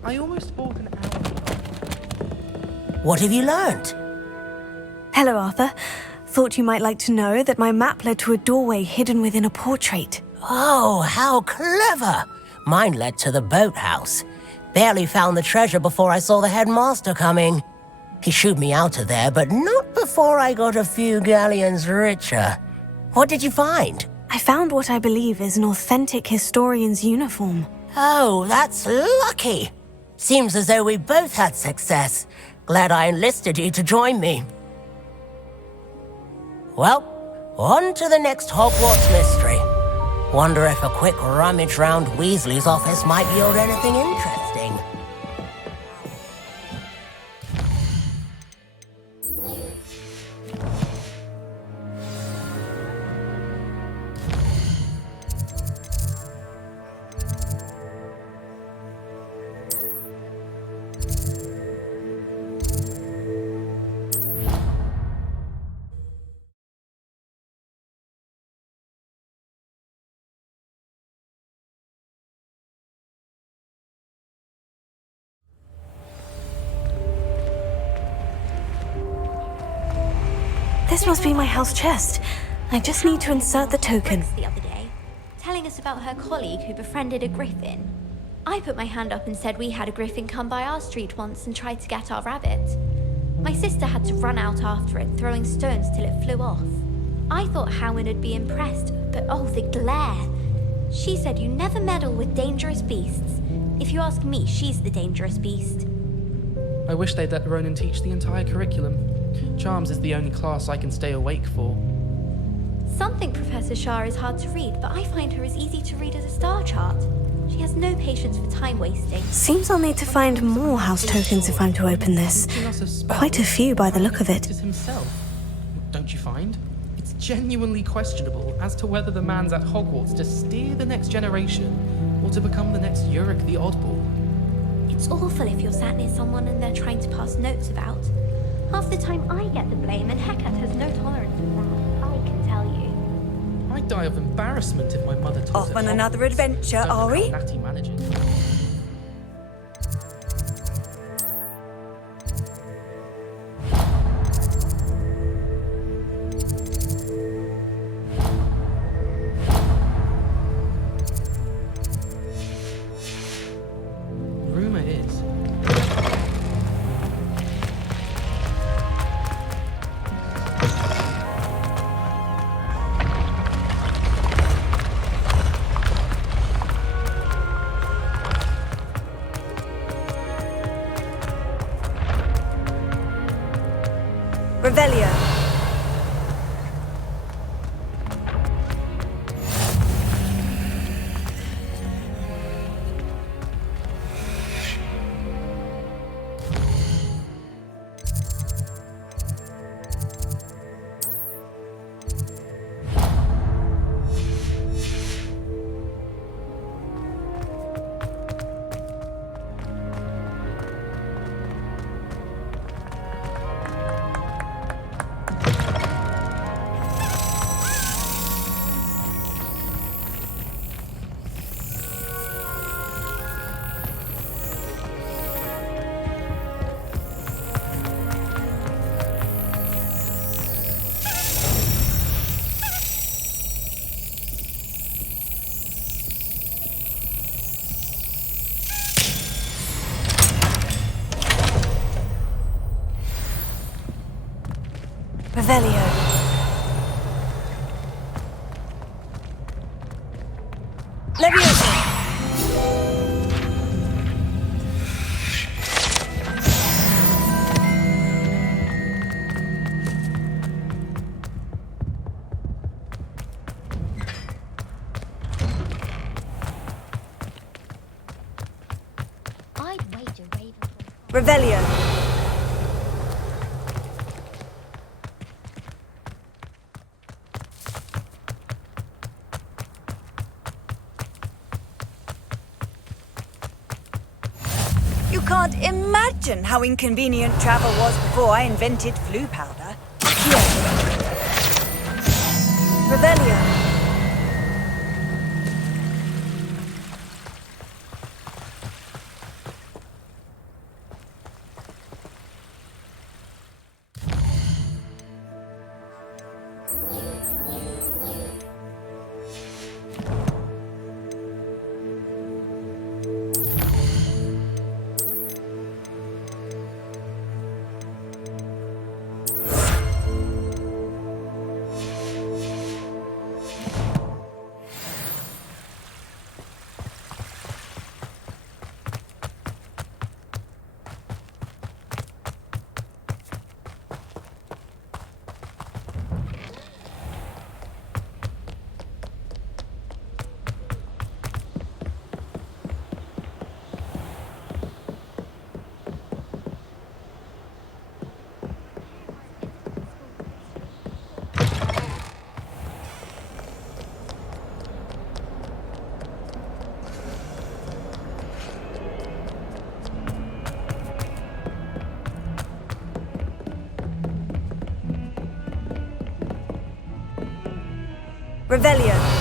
I almost bought an hour. What have you learnt? Hello, Arthur. Thought you might like to know that my map led to a doorway hidden within a portrait. Oh, how clever! Mine led to the boathouse. Barely found the treasure before I saw the headmaster coming. He shooed me out of there, but not before I got a few galleons richer. What did you find? I found what I believe is an authentic historian's uniform. Oh, that's lucky. Seems as though we both had success. Glad I enlisted you to join me. Well, on to the next Hogwarts mystery. Wonder if a quick rummage round Weasley's office might yield anything interesting. This must be my house chest. I just need to insert the token. The other day, telling us about her colleague who befriended a griffin. I put my hand up and said we had a griffin come by our street once and tried to get our rabbit. My sister had to run out after it, throwing stones till it flew off. I thought Howin would be impressed, but oh, the glare. She said you never meddle with dangerous beasts. If you ask me, she's the dangerous beast. I wish they'd let Ronan teach the entire curriculum. Charms is the only class I can stay awake for. Some think Professor Shah is hard to read, but I find her as easy to read as a star chart. She has no patience for time wasting. Seems I'll need to find more house tokens if I'm to open this. Quite a few by the look of it. Himself, don't you find? It's genuinely questionable as to whether the man's at Hogwarts to steer the next generation or to become the next Uric the Oddball. It's awful if you're sat near someone and they're trying to pass notes about. Half the time I get the blame and Hecate has no tolerance for that, I can tell you. I'd die of embarrassment if my mother taught Off on another adventure, are we? Natty manages. Rumor is Revelio. Revelio. Leviosa. Revelio. You can't imagine how inconvenient travel was before I invented flu powder. Here. Revelio. Revelio.